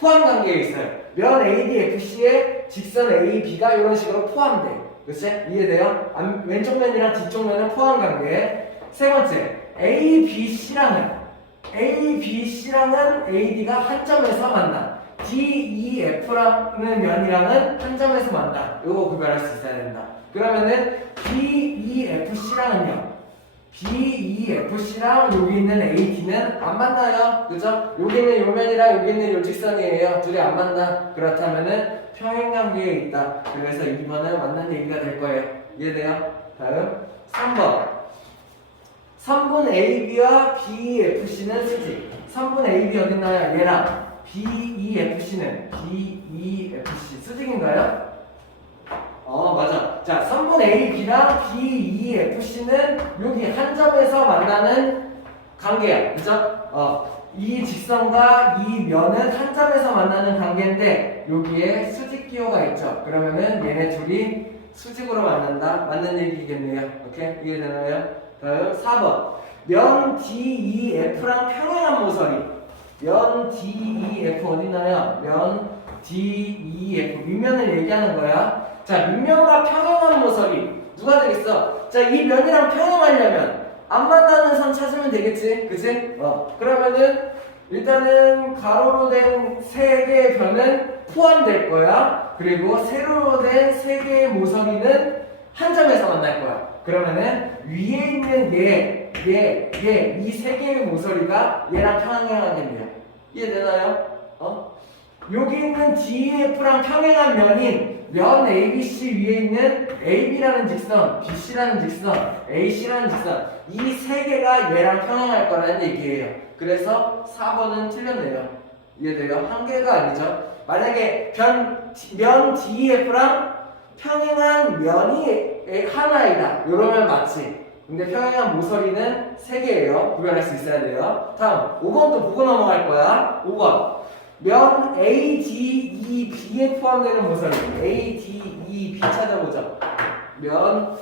포함관계에 있어요. 면 ADFC에 직선 AB가 이런 식으로 포함돼. 그치? 이해돼요? 왼쪽 면이랑 뒤쪽 면은 포함관계. 세 번째, ABC랑은 AD가 한 점에서 만나. DEF라는 면이랑은 한 점에서 만나. 이거 구별할 수 있어야 된다. 그러면은 BEFC랑 여기 있는 AD는 안 만나요. 그죠? 여기 있는 요 면이랑 여기 있는 요 직선이에요. 둘이 안 만나. 그렇다면은 평행관계에 있다. 그래서 2번은 맞는 얘기가 될 거예요. 이해돼요? 다음 3분 AB와 BEFC는 수직. 3분 AB 어딨나요? 얘랑 BEFC는 BEFC 수직인가요? 맞아. 자, 3분 AB랑 BEFC는 여기 한 점에서 만나는 관계야. 그죠? 이 직선과 이 면은 한 점에서 만나는 관계인데 여기에 수직 기호가 있죠. 그러면은 얘네 둘이 수직으로 만난다. 맞는 얘기겠네요. 오케이? 이해되나요? 다음 4번. 면 DEF랑 평행한 모서리. 면 DEF 어디나요? 면 DEF 윗면을 얘기하는 거야. 자, 윗면과 평행한 모서리 누가 되겠어? 자, 이 면이랑 평행하려면 안 만나는 선 찾으면 되겠지, 그치? 그러면은 일단은 가로로 된 3개의 변은 포함될 거야. 그리고 세로로 된 3개의 모서리는 한 점에서 만날 거야. 그러면은 위에 있는 이 3개의 모서리가 얘랑 평행하겠네요. 이해되나요? 여기 있는 DEF랑 평행한 면인 면 ABC 위에 있는 AB라는 직선, BC라는 직선, AC라는 직선 이 3개가 얘랑 평행할 거라는 얘기예요. 그래서 4번은 틀렸네요. 이해돼요? 한 개가 아니죠. 만약에 면 DEF랑 평행한 면이 하나이다. 이러면 맞지. 근데 평행한 모서리는 3개예요. 구별할 수 있어야 돼요. 다음 5번 또 보고 넘어갈 거야. 5번 면 ADEB에 포함되는 모서리 ADEB 찾아보자. 면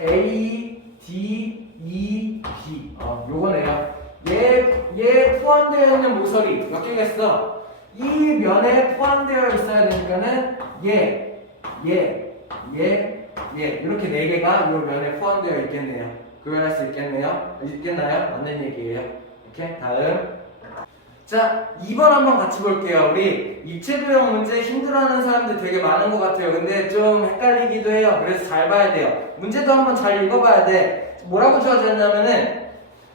ADEB 요거네요. 얘 포함되어 있는 모서리 몇 개겠어? 이 면에 포함되어 있어야 되니까는 이렇게 4개가 이 면에 포함되어 있겠네요. 구별할 수 있겠네요. 있겠나요? 맞는 얘기예요. 이렇게 다음 자, 2번 한번 같이 볼게요. 우리 입체도형 문제 힘들어하는 사람들 되게 많은 것 같아요. 근데 좀 헷갈리기도 해요. 그래서 잘 봐야 돼요. 문제도 한번 잘 읽어봐야 돼. 뭐라고 주어졌냐면은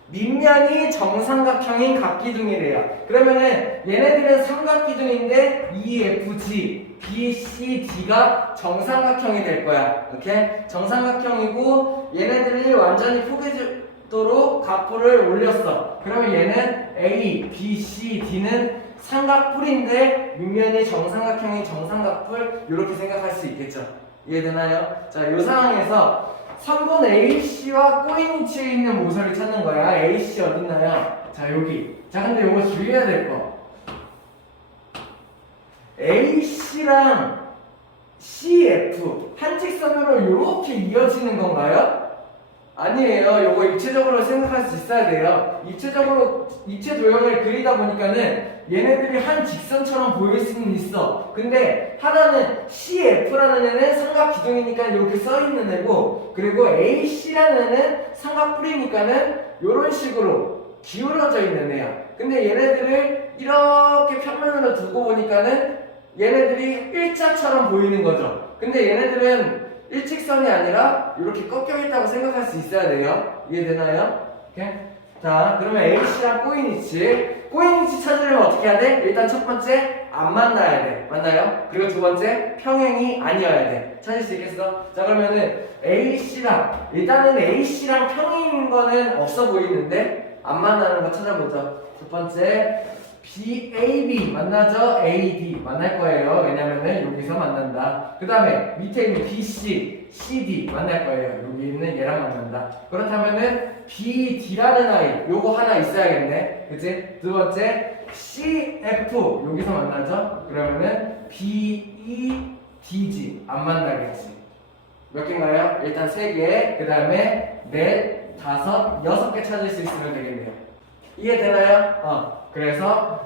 밑면이 정삼각형인 각기둥이래요. 그러면은 얘네들은 삼각기둥인데 EFG, BCD가 정삼각형이 될 거야. 오케이? 정삼각형이고 얘네들이 완전히 포개도록 각도를 올렸어. 그러면 얘는 A, B, C, D는 삼각뿔인데 밑면이 정삼각형인 정삼각뿔 이렇게 생각할 수 있겠죠. 이해되나요? 자, 이 상황에서 3분 AC와 꼬인 위치에 있는 모서리 찾는 거야. AC 어딨나요? 자, 여기. 자, 근데 이거 주의해야 될 거. AC랑 CF 한 직선으로 이렇게 이어지는 건가요? 아니에요. 요거 입체적으로 생각할 수 있어야 돼요. 입체 도형을 그리다 보니까는 얘네들이 한 직선처럼 보일 수는 있어. 근데 하나는 CF라는 애는 삼각기둥이니까 이렇게 써있는 애고, 그리고 AC라는 애는 삼각뿔이니까는 이런 식으로 기울어져 있는 애야. 근데 얘네들을 이렇게 평면으로 두고 보니까는 얘네들이 일자처럼 보이는 거죠. 근데 얘네들은 일직선이 아니라 이렇게 꺾여 있다고 생각할 수 있어야 돼요. 이해되나요? 오케이? 자, 그러면 AC랑 꼬인 위치. 꼬인 위치 찾으려면 어떻게 해야 돼? 일단 첫 번째, 안 만나야 돼. 맞나요? 그리고 두 번째, 평행이 아니어야 돼. 찾을 수 있겠어? 자 그러면은 AC랑 일단은 AC랑 평행인 거는 없어 보이는데 안 만나는 거 찾아보자. 첫 번째 BAB 만나죠? AD 만날 거예요. 왜냐면은 여기서 만난다. 그 다음에 밑에 있는 BC, CD 만날 거예요. 여기 있는 얘랑 만난다. 그렇다면은 BD라는 아이 요거 하나 있어야겠네. 그치? 두 번째 CF 여기서 만나죠? 그러면은 BEDG 안 만나겠지. 몇 개인가요? 일단 3개, 그 다음에 넷, 다섯, 6개 찾을 수 있으면 되겠네요. 이해되나요? 그래서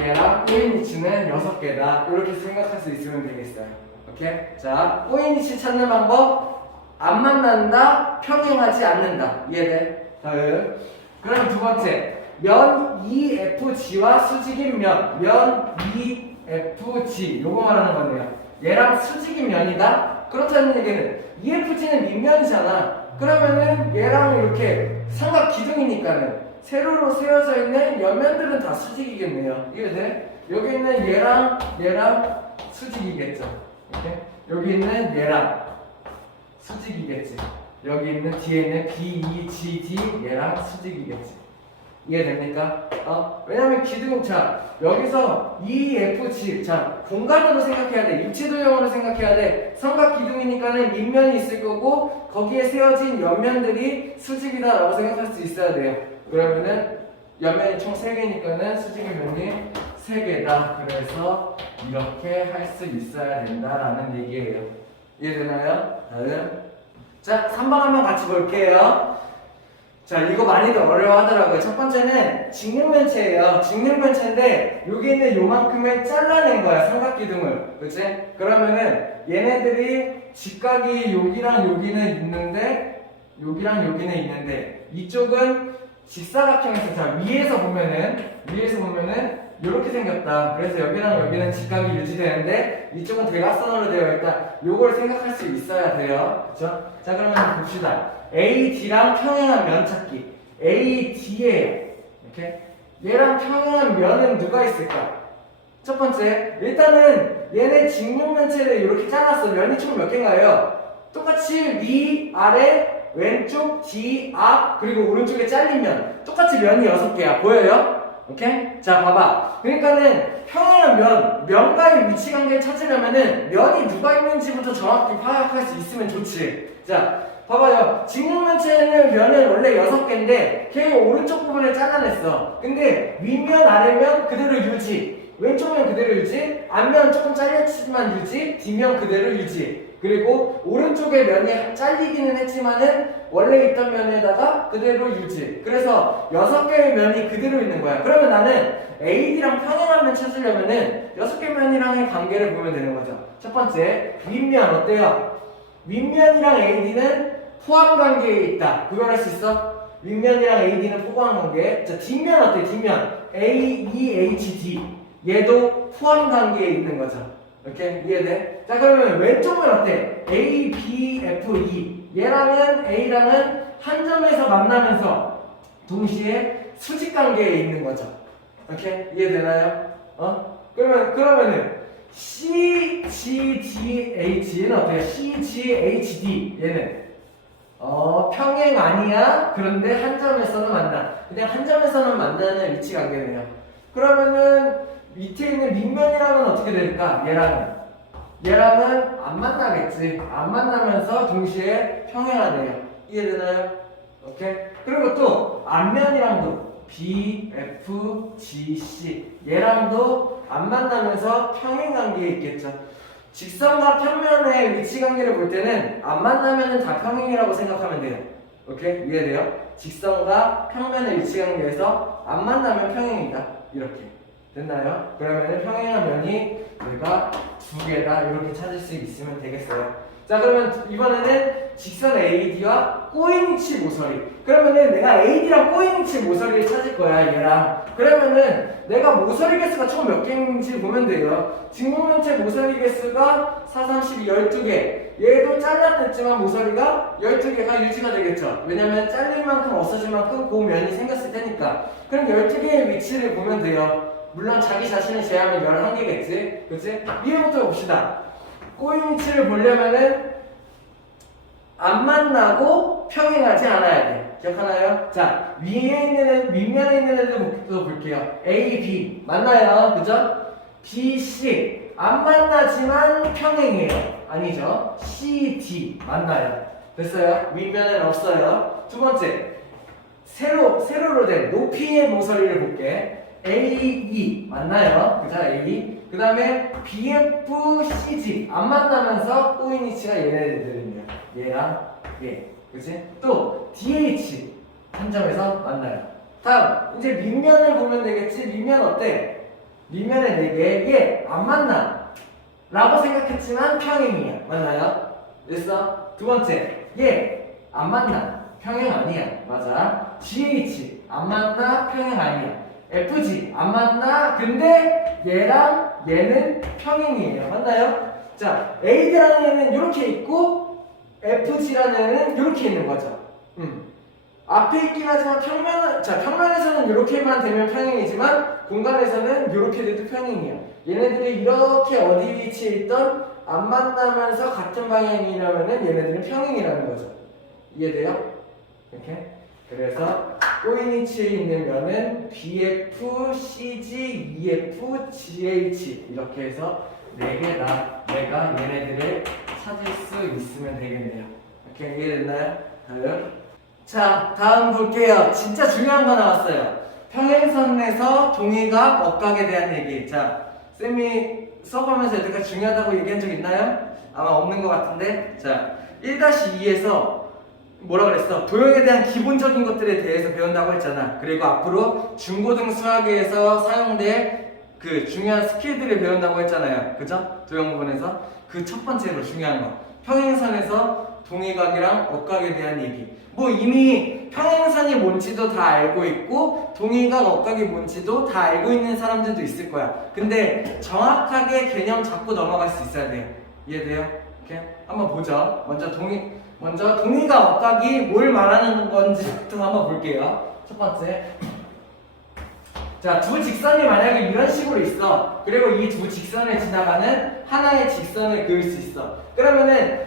얘랑 꼬인 위치는 6개다. 이렇게 생각할 수 있으면 되겠어요. 오케이? 자, 꼬인 위치 찾는 방법. 안 만난다, 평행하지 않는다. 이해돼? 다음. 그럼 두 번째. 면 EFG와 수직인 면. 면 EFG. 요거 말하는 건데요. 얘랑 수직인 면이다? 그렇다는 얘기는 EFG는 밑면이잖아. 그러면은 얘랑 이렇게 삼각 기둥이니까는 세로로 세워져 있는 옆면들은 다 수직이겠네요. 이해돼? 여기 있는 얘랑 수직이겠죠. 이렇게? 여기 있는 얘랑 수직이겠지. 여기 있는 뒤에 있는 BEGD 얘랑 수직이겠지. 이해됩니까? 왜냐면 기둥, 자, 여기서 EFG, 자, 공간으로 생각해야 돼. 입지도형으로 생각해야 돼. 삼각 기둥이니까는 밑면이 있을 거고, 거기에 세워진 옆면들이 수직이다라고 생각할 수 있어야 돼요. 그러면은, 옆면이 총 3개니까는 수직의 면이 3개다. 그래서, 이렇게 할 수 있어야 된다라는 얘기예요. 이해되나요? 다음. 자, 3번 한번 같이 볼게요. 자, 이거 많이들 어려워하더라고요. 첫 번째는 직육면체예요. 직육면체인데 여기 있는 요만큼을 잘라낸 거야, 삼각기둥을. 그치? 그러면은 얘네들이 직각이 여기랑 여기는 있는데 여기랑 여기는 있는데 이쪽은 직사각형에서, 자, 위에서 보면은 이렇게 생겼다. 그래서 여기랑 여기는 직각이 유지되는데 이쪽은 대각선으로 되어 있다. 요걸 생각할 수 있어야 돼요. 그쵸? 자, 그러면 봅시다. AD랑 평행한 면 찾기. AD예요. 이렇게. 얘랑 평행한 면은 누가 있을까? 첫 번째, 일단은 얘네 직육면체를 이렇게 잘랐어. 면이 총 몇 개인가요? 똑같이 위, 아래, 왼쪽, 뒤, 앞, 그리고 오른쪽에 잘린 면. 똑같이 면이 6개야. 보여요? 오케이? 자, 봐봐. 그러니까는 평행한 면과의 위치 관계를 찾으려면은 면이 누가 있는지부터 정확히 파악할 수 있으면 좋지. 자, 봐봐요. 직육면체는 면은 원래 6개인데 걔 오른쪽 부분을 잘라냈어. 근데 윗면, 아래면 그대로 유지. 왼쪽면 그대로 유지. 앞면 조금 잘렸지만 유지. 뒷면 그대로 유지. 그리고 오른쪽에 면이 잘리기는 했지만은 원래 있던 면에다가 그대로 유지. 그래서 6개의 면이 그대로 있는 거야. 그러면 나는 AD랑 평행한 면 찾으려면은 6개 면이랑의 관계를 보면 되는 거죠. 첫 번째, 윗면 어때요? 윗면이랑 AD는 포함 관계에 있다. 구별할 수 있어? 윗면이랑 AD는 포함 관계. 자, 뒷면 어때? 뒷면 AEHD. 얘도 포함 관계에 있는 거죠. 이렇게 이해돼? 자, 그러면 왼쪽은 어때? ABFE. 얘랑은 A랑은 한 점에서 만나면서 동시에 수직 관계에 있는 거죠. 이렇게 이해되나요? 그러면은 CGDH는 어때요? CGHD 얘는 평행 아니야. 그런데 한 점에서는 만나. 그냥 한 점에서는 만나는 위치 관계네요. 그러면은 밑에 있는 밑면이랑은 어떻게 될까? 얘랑은 안 만나겠지. 안 만나면서 동시에 평행하네요. 이해되나요? 오케이. 그리고 또 앞면이랑도 BFGC 얘랑도 안 만나면서 평행 관계에 있겠죠. 직선과 평면의 위치 관계를 볼 때는 안 만나면은 다 평행이라고 생각하면 돼요. 오케이? 이해돼요? 직선과 평면의 위치 관계에서 안 만나면 평행이다. 이렇게. 됐나요? 그러면은 평행한 면이 우리가 2개다. 이렇게 찾을 수 있으면 되겠어요. 자, 그러면 이번에는 직선 AD와 꼬인 위치 모서리. 그러면은 내가 AD랑 꼬인 위치 모서리를 찾을 거야, 얘랑. 그러면은 내가 모서리 개수가 총 몇 개인지 보면 돼요. 직육면체 모서리 개수가 4, 30, 12개. 얘도 잘랐댔지만 모서리가 12개가 유지가 되겠죠. 왜냐면 잘릴 만큼 없어질 만큼 그 면이 생겼을 테니까. 그럼 12개의 위치를 보면 돼요. 물론 자기 자신을 제하면 11개겠지? 그치? 위에부터 봅시다. 꼬인 위치를 보려면은 안 만나고 평행하지 않아야 돼. 기억하나요? 자, 윗면에 있는 애들도 볼게요. A, B 만나요. 그죠? B, C 안 만나지만 평행이에요. 아니죠? C, D 만나요. 됐어요? 윗면은 없어요. 두 번째, 세로로 된 높이의 모서리를 볼게. A, E 만나요. 그죠? A. 그 다음에 B, F, C, G 안 만나면서 꼬인 위치가 얘네들이에요. 얘랑 얘. 그치? 또 DH 한 점에서 만나요. 다음 이제 밑면을 보면 되겠지? 밑면 어때? 밑면에 4개 얘 안 만나 라고 생각했지만 평행이야. 맞나요? 됐어? 두 번째 얘 안 만나 평행 아니야. 맞아. GH 안 만나 평행 아니야. FG 안 만나 근데 얘랑 얘는 평행이에요. 맞나요? 자, AD라는 애는 이렇게 있고 FG라는 애는 이렇게 있는 거죠. 앞에 있긴 하지만 평면에서는 이렇게만 되면 평행이지만 공간에서는 이렇게 돼도 평행이에요. 얘네들이 이렇게 어디 위치에 있던 안 만나면서 같은 방향이라면은 얘네들은 평행이라는 거죠. 이해돼요? 이렇게? 그래서 꼬인 위치에 있는 면은 BF, CG, EF, GH 이렇게 해서 4개다. 내가 얘네들을 찾을 수 있으면 되겠네요. 이렇게 이해됐나요? 다음. 자, 다음 볼게요. 진짜 중요한 거 나왔어요. 평행선에서 동의각, 억각에 대한 얘기. 자, 쌤이 수업하면서 여태까지 중요하다고 얘기한 적 있나요? 아마 없는 것 같은데. 자, 1-2에서 뭐라 그랬어? 도형에 대한 기본적인 것들에 대해서 배운다고 했잖아. 그리고 앞으로 중고등 수학에서 사용될 그 중요한 스킬들을 배운다고 했잖아요. 그죠? 도형 부분에서. 그 첫 번째로 중요한 거. 평행선에서 동의각이랑 억각에 대한 얘기. 뭐 이미 평행선이 뭔지도 다 알고 있고 동의각, 억각이 뭔지도 다 알고 있는 사람들도 있을 거야. 근데 정확하게 개념 잡고 넘어갈 수 있어야 돼요. 이해돼요? 이렇게 한번 보죠. 먼저 동의각, 억각이 뭘 말하는 건지부터 한번 볼게요. 첫 번째. 자, 두 직선이 만약에 이런 식으로 있어. 그리고 이 두 직선을 지나가는 하나의 직선을 그을 수 있어. 그러면은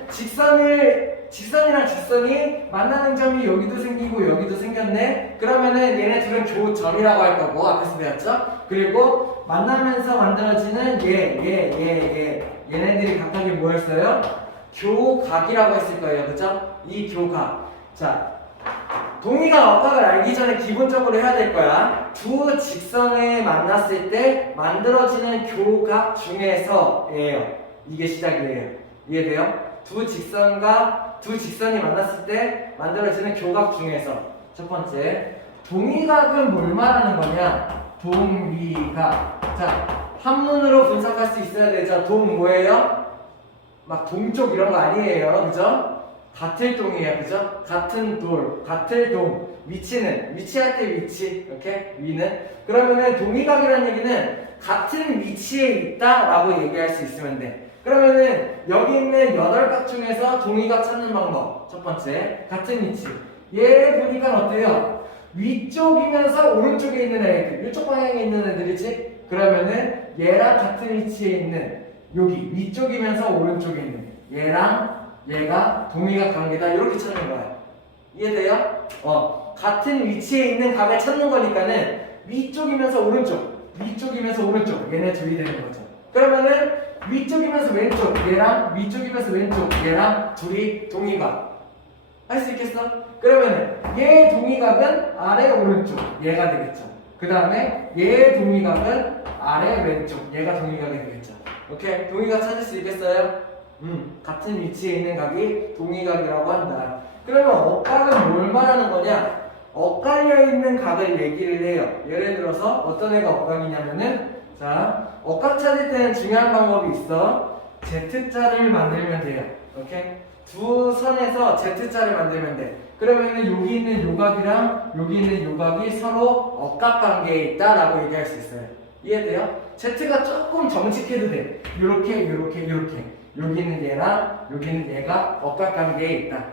직선이랑 직선이 만나는 점이 여기도 생기고 여기도 생겼네. 그러면은 얘네 둘은 교점이라고 할 거고 앞에서 배웠죠? 그리고 만나면서 만들어지는 얘네들이 각각이 뭐였어요? 교각이라고 했을 거예요. 그죠? 이 교각. 자, 동의각, 억각을 알기 전에 기본적으로 해야 될 거야. 두 직선을 만났을 때 만들어지는 교각 중에서예요. 이게 시작이에요. 이해돼요? 두 직선이 만났을 때 만들어지는 교각 중에서 첫 번째, 동의각은 뭘 말하는 거냐? 동의각. 자, 한문으로 분석할 수 있어야 되죠. 동 뭐예요? 막 동쪽 이런 거 아니에요. 그죠? 같을 동이에요. 그죠? 같은 돌, 같을 동. 위치할 때 위치. 이렇게 위는. 그러면은 동의각이라는 얘기는 같은 위치에 있다라고 얘기할 수 있으면 돼. 그러면은 여기 있는 8각 중에서 동의각 찾는 방법. 첫 번째, 같은 위치. 얘 보니까 어때요? 위쪽이면서 오른쪽에 있는 애들, 이쪽 방향에 있는 애들이지? 그러면은 얘랑 같은 위치에 있는 여기 위쪽이면서 오른쪽에 있는 얘랑 얘가 동의각 관계다. 이렇게 찾는 거야. 이해돼요? 같은 위치에 있는 각을 찾는 거니까는 위쪽이면서 오른쪽, 위쪽이면서 오른쪽 얘네 둘이 되는 거죠. 그러면은 위쪽이면서 왼쪽 얘랑 위쪽이면서 왼쪽 얘랑 둘이 동의각 할 수 있겠어? 그러면은 얘 동의각은 아래 오른쪽 얘가 되겠죠. 그 다음에 얘 동의각은 아래 왼쪽 얘가 동의각이 되겠죠. 오케이? 동의각 찾을 수 있겠어요? 같은 위치에 있는 각이 동의각이라고 한다. 그러면 억각은 뭘 말하는 거냐? 엇갈려 있는 각을 얘기를 해요. 예를 들어서 어떤 애가 억각이냐면은, 자, 억각 찾을 때는 중요한 방법이 있어. Z자를 만들면 돼요. 오케이? 두 선에서 Z자를 만들면 돼. 그러면은 여기 있는 요각이랑 여기 있는 요각이 서로 억각 관계에 있다라고 얘기할 수 있어요. 이해돼요? Z가 조금 정직해도 돼. 요렇게. 여기 있는 얘랑 여기 있는 얘가 억각 관계에 있다.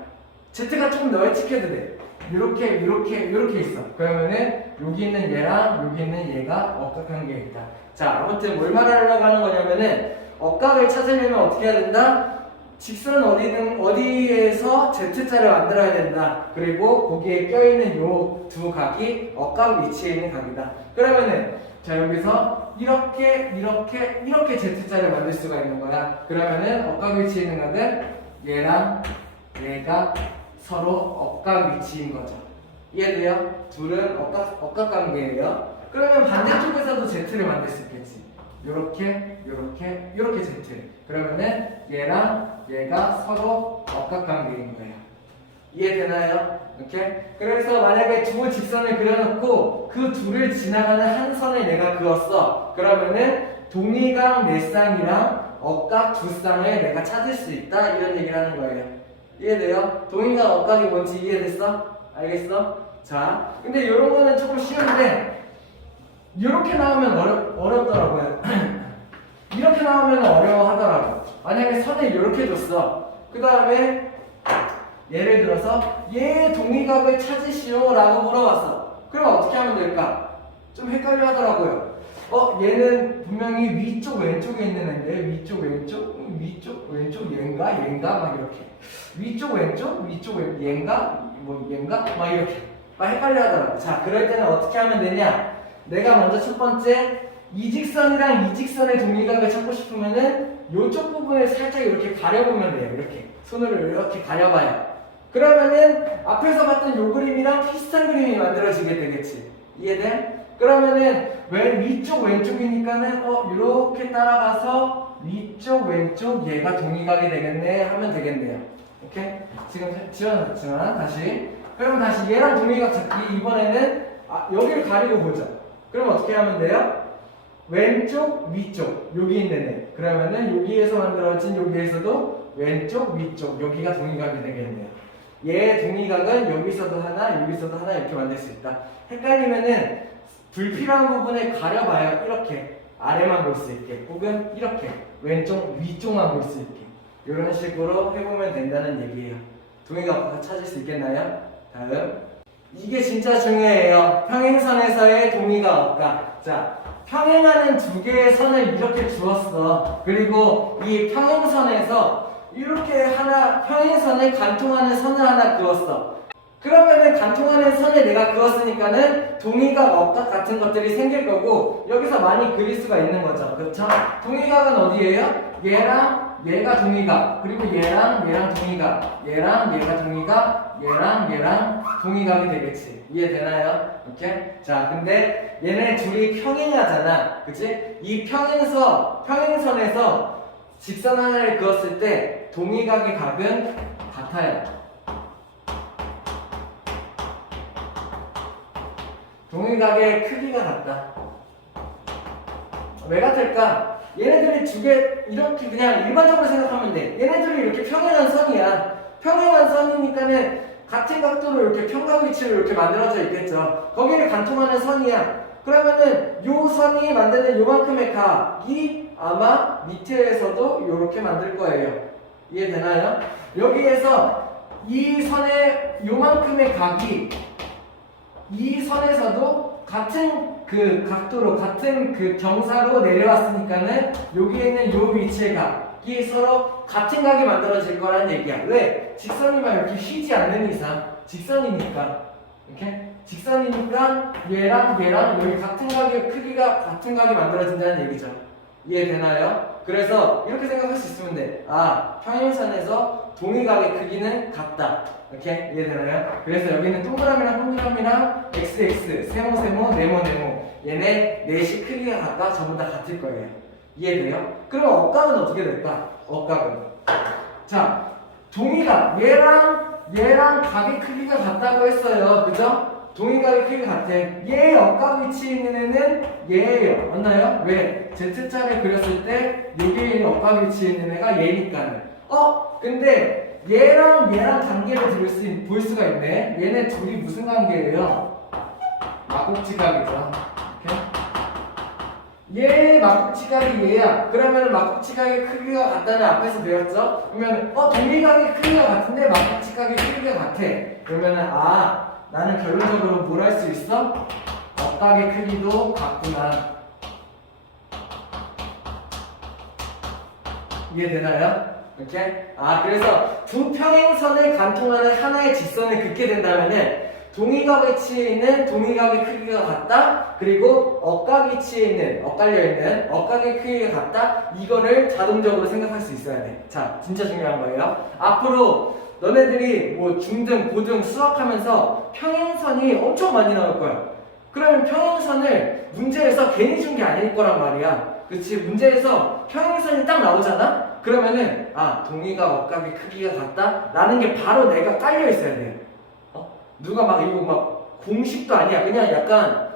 Z가 조금 널찍해도 돼. 이렇게 있어. 그러면은 여기 있는 얘랑 여기 있는 얘가 억각 관계에 있다. 자, 아무튼 뭘 말하려고 하는 거냐면은 억각을 찾으려면 어떻게 해야 된다? 직선 어디에서 Z자를 만들어야 된다. 그리고 거기에 껴있는 요 두 각이 억각 위치에 있는 각이다. 그러면은 자 여기서 이렇게 Z자를 만들 수가 있는 거야. 그러면은 억각 위치에 있는 각은 얘랑 얘가 서로 억각 위치인 거죠. 이해돼요? 둘은 억각 관계예요. 그러면 반대쪽에서도 Z를 만들 수 있겠지. 요렇게 Z. 그러면은 얘랑 얘가 서로 억각 관계인 거예요. 이해되나요? 이렇게? 그래서 만약에 두 직선을 그려놓고 그 둘을 지나가는 한 선을 내가 그었어. 그러면은 동의각 네 쌍이랑 억각 두 쌍을 내가 찾을 수 있다. 이런 얘기를 하는 거예요. 이해돼요? 동의각 억각이 뭔지 이해됐어? 알겠어? 자, 근데 이런 거는 조금 쉬운데 이렇게 나오면 어렵더라고요. 이렇게 나오면 어려워하더라고. 만약에 선을 이렇게 줬어. 그 다음에 예를 들어서 얘 동의각을 찾으시오 라고 물어봤어. 그럼 어떻게 하면 될까? 좀 헷갈려 하더라고요. 얘는 분명히 위쪽 왼쪽에 있는 애인데 위쪽 왼쪽 얘인가 막 이렇게 위쪽 왼쪽 얘인가 막 이렇게 막 헷갈려 하더라고. 자, 그럴 때는 어떻게 하면 되냐? 내가 먼저 첫 번째 이 직선이랑 이 직선의 동의각을 찾고 싶으면은 요쪽 부분을 살짝 이렇게 가려보면 돼요. 이렇게 손으로 이렇게 가려봐요. 그러면은 앞에서 봤던 요 그림이랑 비슷한 그림이 만들어지게 되겠지. 이해돼? 그러면은 위쪽 왼쪽이니까는 이렇게 따라가서 위쪽 왼쪽 얘가 동의각이 되겠네 하면 되겠네요. 오케이? 지금 지워놨지만 다시. 그럼 다시 얘랑 동의각 찾기. 이번에는 여기를 가리고 보자. 그럼 어떻게 하면 돼요? 왼쪽 위쪽 여기 있는 애. 그러면은 여기에서 만들어진 여기에서도 왼쪽 위쪽 여기가 동의각이 되겠네요. 얘 동의각은 여기서도 하나 여기서도 하나 이렇게 만들 수 있다. 헷갈리면은 불필요한 부분을 가려봐요. 이렇게 아래만 볼 수 있게 혹은 이렇게 왼쪽 위쪽만 볼 수 있게 이런 식으로 해보면 된다는 얘기예요. 동의각 찾을 수 있겠나요? 다음 이게 진짜 중요해요. 평행선에서의 동의각 억각. 자, 평행하는 두 개의 선을 이렇게 주었어. 그리고 이 평행선에서 이렇게 평행선을 관통하는 선을 하나 그었어. 그러면은 관통하는 선을 내가 그었으니까는 동의각, 억각 같은 것들이 생길 거고 여기서 많이 그릴 수가 있는 거죠. 그렇죠? 동의각은 어디예요? 얘랑 얘가 동의각, 그리고 얘랑 동의각, 얘랑 얘가 동의각, 얘랑 동의각이 되겠지. 이해되나요? 이렇게? 자, 근데 얘네 둘이 평행하잖아. 그치? 이 평행선에서 직선 하나를 그었을 때 동의각의 각은 같아요. 동의각의 크기가 같다. 왜 같을까? 얘네들이 두 개 이렇게 그냥 일반적으로 생각하면 돼. 얘네들이 이렇게 평행한 선이야. 평행한 선이니까는 같은 각도로 이렇게 평각 위치로 이렇게 만들어져 있겠죠. 거기를 관통하는 선이야. 그러면은 요 선이 만드는 요만큼의 각이 아마 밑에서도 요렇게 만들 거예요. 이해되나요? 여기에서 이 선의 요만큼의 각이 이 선에서도 같은 그 각도로 같은 그 경사로 내려왔으니까는 여기에 있는 요 위치의 각이 서로 같은 각이 만들어질 거라는 얘기야. 왜? 직선이만 이렇게 휘지 않는 이상 직선이니까 이렇게 직선이니까 얘랑 여기 같은 각의 크기가 같은 각이 만들어진다는 얘기죠. 이해되나요? 그래서 이렇게 생각할 수 있으면 돼. 평행선에서 동의각의 크기는 같다. 이렇게 이해되나요? 그래서 여기는 동그라미랑 XX, 세모, 네모 얘네 넷이 크기가 같다. 전부 다 같을 거예요. 이해돼요? 그럼 억각은 어떻게 될까? 억각은 자, 동의각 얘랑 각의 크기가 같다고 했어요. 그죠? 동의각의 크기가 같아. 얘 억각 위치에 있는 애는 얘예요. 맞나요? 왜? Z자를 그렸을 때 여기에 있는 억각 위치에 있는 애가 얘니까는. 근데 얘랑 관계를 볼 수가 있네. 얘네 둘이 무슨 관계예요? 막국지각이죠. 얘 막국지각이 얘야. 그러면 막국지각의 크기가 같다는 앞에서 배웠죠? 그러면 동의각의 크기가 같은데 막국지각의 크기가 같아. 그러면은 나는 결론적으로 뭘 할 수 있어? 억각의 크기도 같구나. 이해되나요? 이렇게? 그래서 두 평행선을 간통하는 하나의 직선을 긋게 된다면은 동의각 위치에 있는 동의각의 크기가 같다. 그리고 억각 위치에 있는 엇갈려 있는 억각의 크기가 같다. 이거를 자동적으로 생각할 수 있어야 돼. 자, 진짜 중요한 거예요. 앞으로 너네들이 뭐 중등, 고등 수학하면서 평행선이 엄청 많이 나올 거야. 그러면 평행선을 문제에서 괜히 준 게 아닐 거란 말이야. 그치? 문제에서 평행선이 딱 나오잖아? 그러면은 동의각 억각의 크기가 같다? 라는 게 바로 내가 깔려 있어야 돼요. 누가 막 이거 막 공식도 아니야. 그냥 약간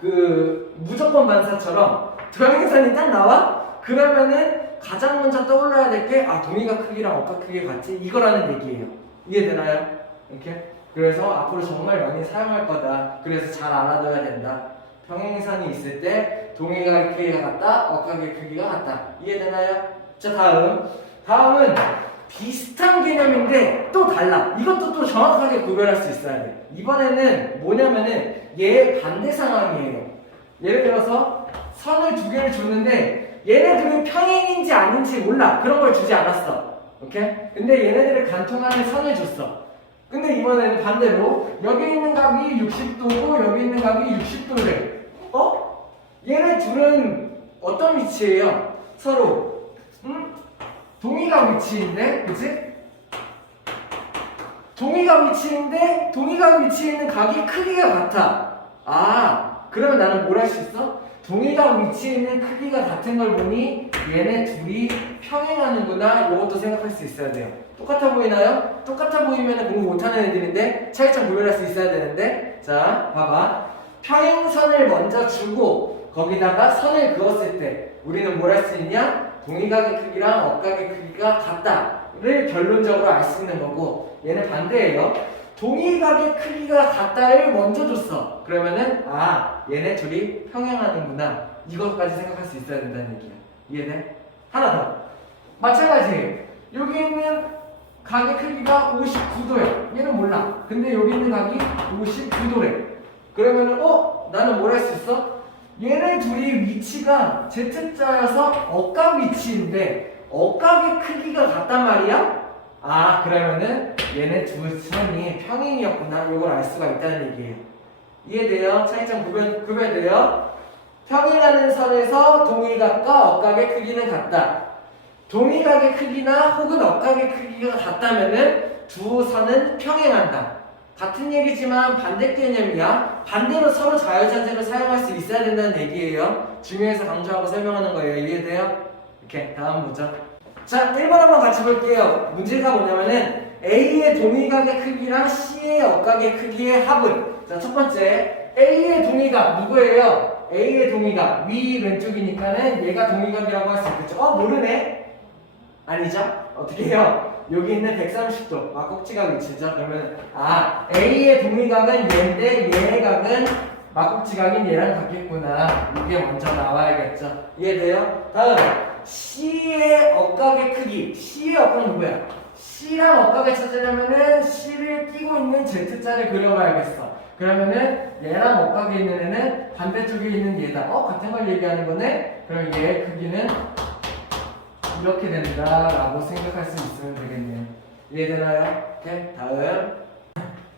그 무조건 반사처럼 평행선이 딱 나와? 그러면은 가장 먼저 떠올라야 될 게 동의각 크기랑 억각 크기가 같지? 이거라는 얘기예요. 이해되나요? 이렇게? 그래서 앞으로 정말 많이 사용할 거다. 그래서 잘 알아둬야 된다. 평행선이 있을 때 동의각의 크기가 같다, 억각의 크기가 같다. 이해되나요? 자, 다음은 비슷한 개념인데 또 달라. 이것도 또 정확하게 구별할 수 있어야 돼. 이번에는 뭐냐면은 얘 반대 상황이에요. 예를 들어서 선을 두 개를 줬는데 얘네들은 평행인지 아닌지 몰라. 그런 걸 주지 않았어. 오케이? 근데 얘네들을 간통하는 선을 줬어. 근데 이번에는 반대로 여기 있는 각이 60도고 여기 있는 각이 60도래. 얘네 둘은 어떤 위치예요? 서로 동의각 위치인데, 그치? 동의각 위치인데 동의각 위치에 있는 각이 크기가 같아. 그러면 나는 뭘 할 수 있어? 동의각 위치에 있는 크기가 같은 걸 보니 얘네 둘이 평행하는구나. 이것도 생각할 수 있어야 돼요. 똑같아 보이나요? 똑같아 보이면 공부 못하는 애들인데 차이점 구별할 수 있어야 되는데, 자 봐봐. 평행선을 먼저 주고 거기다가 선을 그었을 때 우리는 뭘 할 수 있냐? 동의각의 크기랑 억각의 크기가 같다를 결론적으로 알 수 있는 거고, 얘는 반대예요. 동의각의 크기가 같다를 먼저 줬어. 그러면은 얘네 둘이 평행하는구나. 이것까지 생각할 수 있어야 된다는 얘기야. 이해돼? 하나 더. 마찬가지. 여기 있는 각의 크기가 59도야. 얘는 몰라. 근데 여기 있는 각이 59도래. 그러면은 나는 뭘 할 수 있어? 얘네 둘이 위치가 Z자여서 억각 위치인데 억각의 크기가 같단 말이야? 그러면은 얘네 두 선이 평행이었구나. 이걸 알 수가 있다는 얘기예요. 이해돼요? 차이점 구별돼요? 평행하는 선에서 동의각과 억각의 크기는 같다. 동의각의 크기나 혹은 억각의 크기가 같다면은 두 선은 평행한다. 같은 얘기지만 반대 개념이야. 반대로 서로 자유자재로 사용할 수 있어야 된다는 얘기예요. 중요해서 강조하고 설명하는 거예요. 이해돼요? 이렇게 다음 보죠. 자, 1번 한번 같이 볼게요. 문제가 뭐냐면은 A의 동의각의 크기랑 C의 억각의 크기의 합은, 자, 첫 번째 A의 동의각 누구예요? A의 동의각 위 왼쪽이니까는 얘가 동의각이라고 할 수 있겠죠. 모르네? 아니죠? 어떻게 해요? 여기 있는 130도 막꼭지각 위치죠. 그러면 A의 동의각은 얘인데 얘의 각은 막꼭지각인 얘랑 같겠구나. 이게 먼저 나와야겠죠. 이해돼요? 다음 C의 억각의 크기. C의 억각은 누구야? C랑 억각을 찾으려면은 C를 끼고 있는 Z자를 그려봐야겠어. 그러면은 얘랑 억각에 있는 애는 반대쪽에 있는 얘다. 같은 걸 얘기하는 거네? 그럼 얘의 크기는 이렇게 된다라고 생각할 수 있으면 되겠네요. 이해되나요? 오케이, 다음.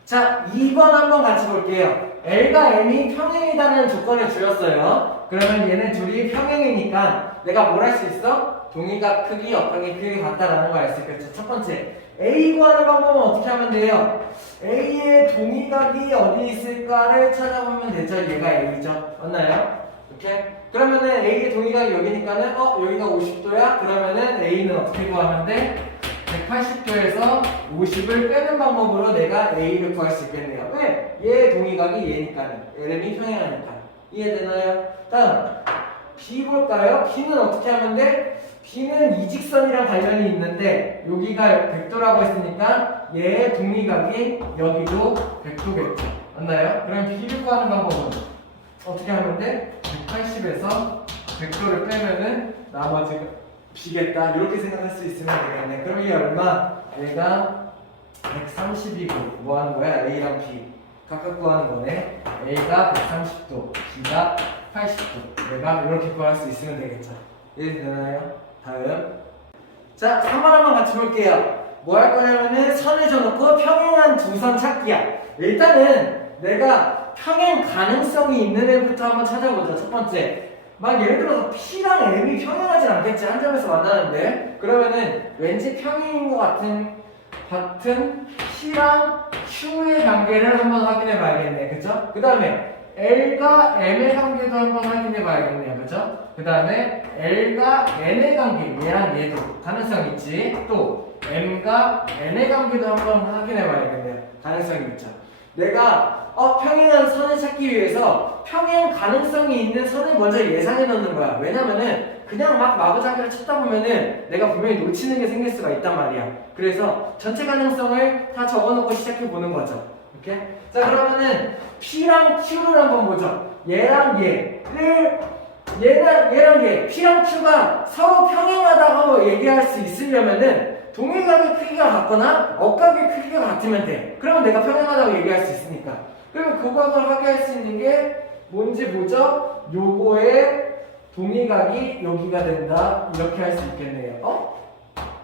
자, 2번 한번 같이 볼게요. L과 M이 평행이다라는 조건을 주었어요. 그러면 얘네 둘이 평행이니까 내가 뭘 할 수 있어? 동의각 크기, 억각의 크기가 같다라는 걸 알 수 있겠죠. 첫 번째, A 구하는 방법은 어떻게 하면 돼요? A의 동의각이 어디 있을까를 찾아보면 되죠. 얘가 A죠. 맞나요? 이렇게? 그러면은 A의 동의각이 여기니까는 여기가 50도야? 그러면은 A는 어떻게 구하면 돼? 180도에서 50을 빼는 방법으로 내가 A를 구할 수 있겠네요. 왜? 얘의 동의각이 얘니까는. L이 평행하니까. 이해되나요? 다음 B 볼까요? B는 어떻게 하면 돼? B는 이 직선이랑 관련이 있는데 여기가 100도라고 했으니까 얘의 동의각이 여기도 100도겠죠. 맞나요? 그럼 B를 구하는 방법은 어떻게 하면 돼? 180에서 100도를 빼면은 나머지가 B겠다. 이렇게 생각할 수 있으면 되겠네. 그럼 이게 얼마? 얘가 130이고 뭐 하는 거야? A랑 B 각각 구하는 거네. A가 130도, B가 80도. 내가 이렇게 구할 수 있으면 되겠죠. 이해되나요? 다음 자, 3번 한번 같이 볼게요. 뭐 할 거냐면은 선을 줘놓고 평행한 두 선 찾기야. 일단은 내가 평행 가능성이 있는 애부터 한번 찾아보자. 첫 번째. 막 예를 들어서 P랑 M이 평행하진 않겠지. 한 점에서 만나는데. 그러면은 왠지 평행인 것 같은 P랑 Q의 관계를 한번 확인해 봐야겠네. 그쵸? 그 다음에 L과 M의 관계도 한번 확인해 봐야겠네요. 그쵸? 그 다음에 L과 N의 관계, 얘랑 얘도 가능성 있지. 또 M과 N의 관계도 한번 확인해 봐야겠네요. 가능성이 있죠. 내가 평행한 선을 찾기 위해서 평행 가능성이 있는 선을 먼저 예상해 놓는 거야. 왜냐면은 그냥 막 마구잡이로 찾다 보면은 내가 분명히 놓치는 게 생길 수가 있단 말이야. 그래서 전체 가능성을 다 적어놓고 시작해 보는 거죠. 오케이? 자, 그러면은 P랑 Q를 한번 보죠. 얘랑 얘, P랑 Q가 서로 평행하다고 얘기할 수 있으려면은 동일각의 크기가 같거나 억각의 크기가 같으면 돼. 그러면 내가 평행하다고 얘기할 수 있으니까. 그러면 그거를 확인할 수 있는 게 뭔지 보죠? 요거의 동일각이 여기가 된다. 이렇게 할 수 있겠네요.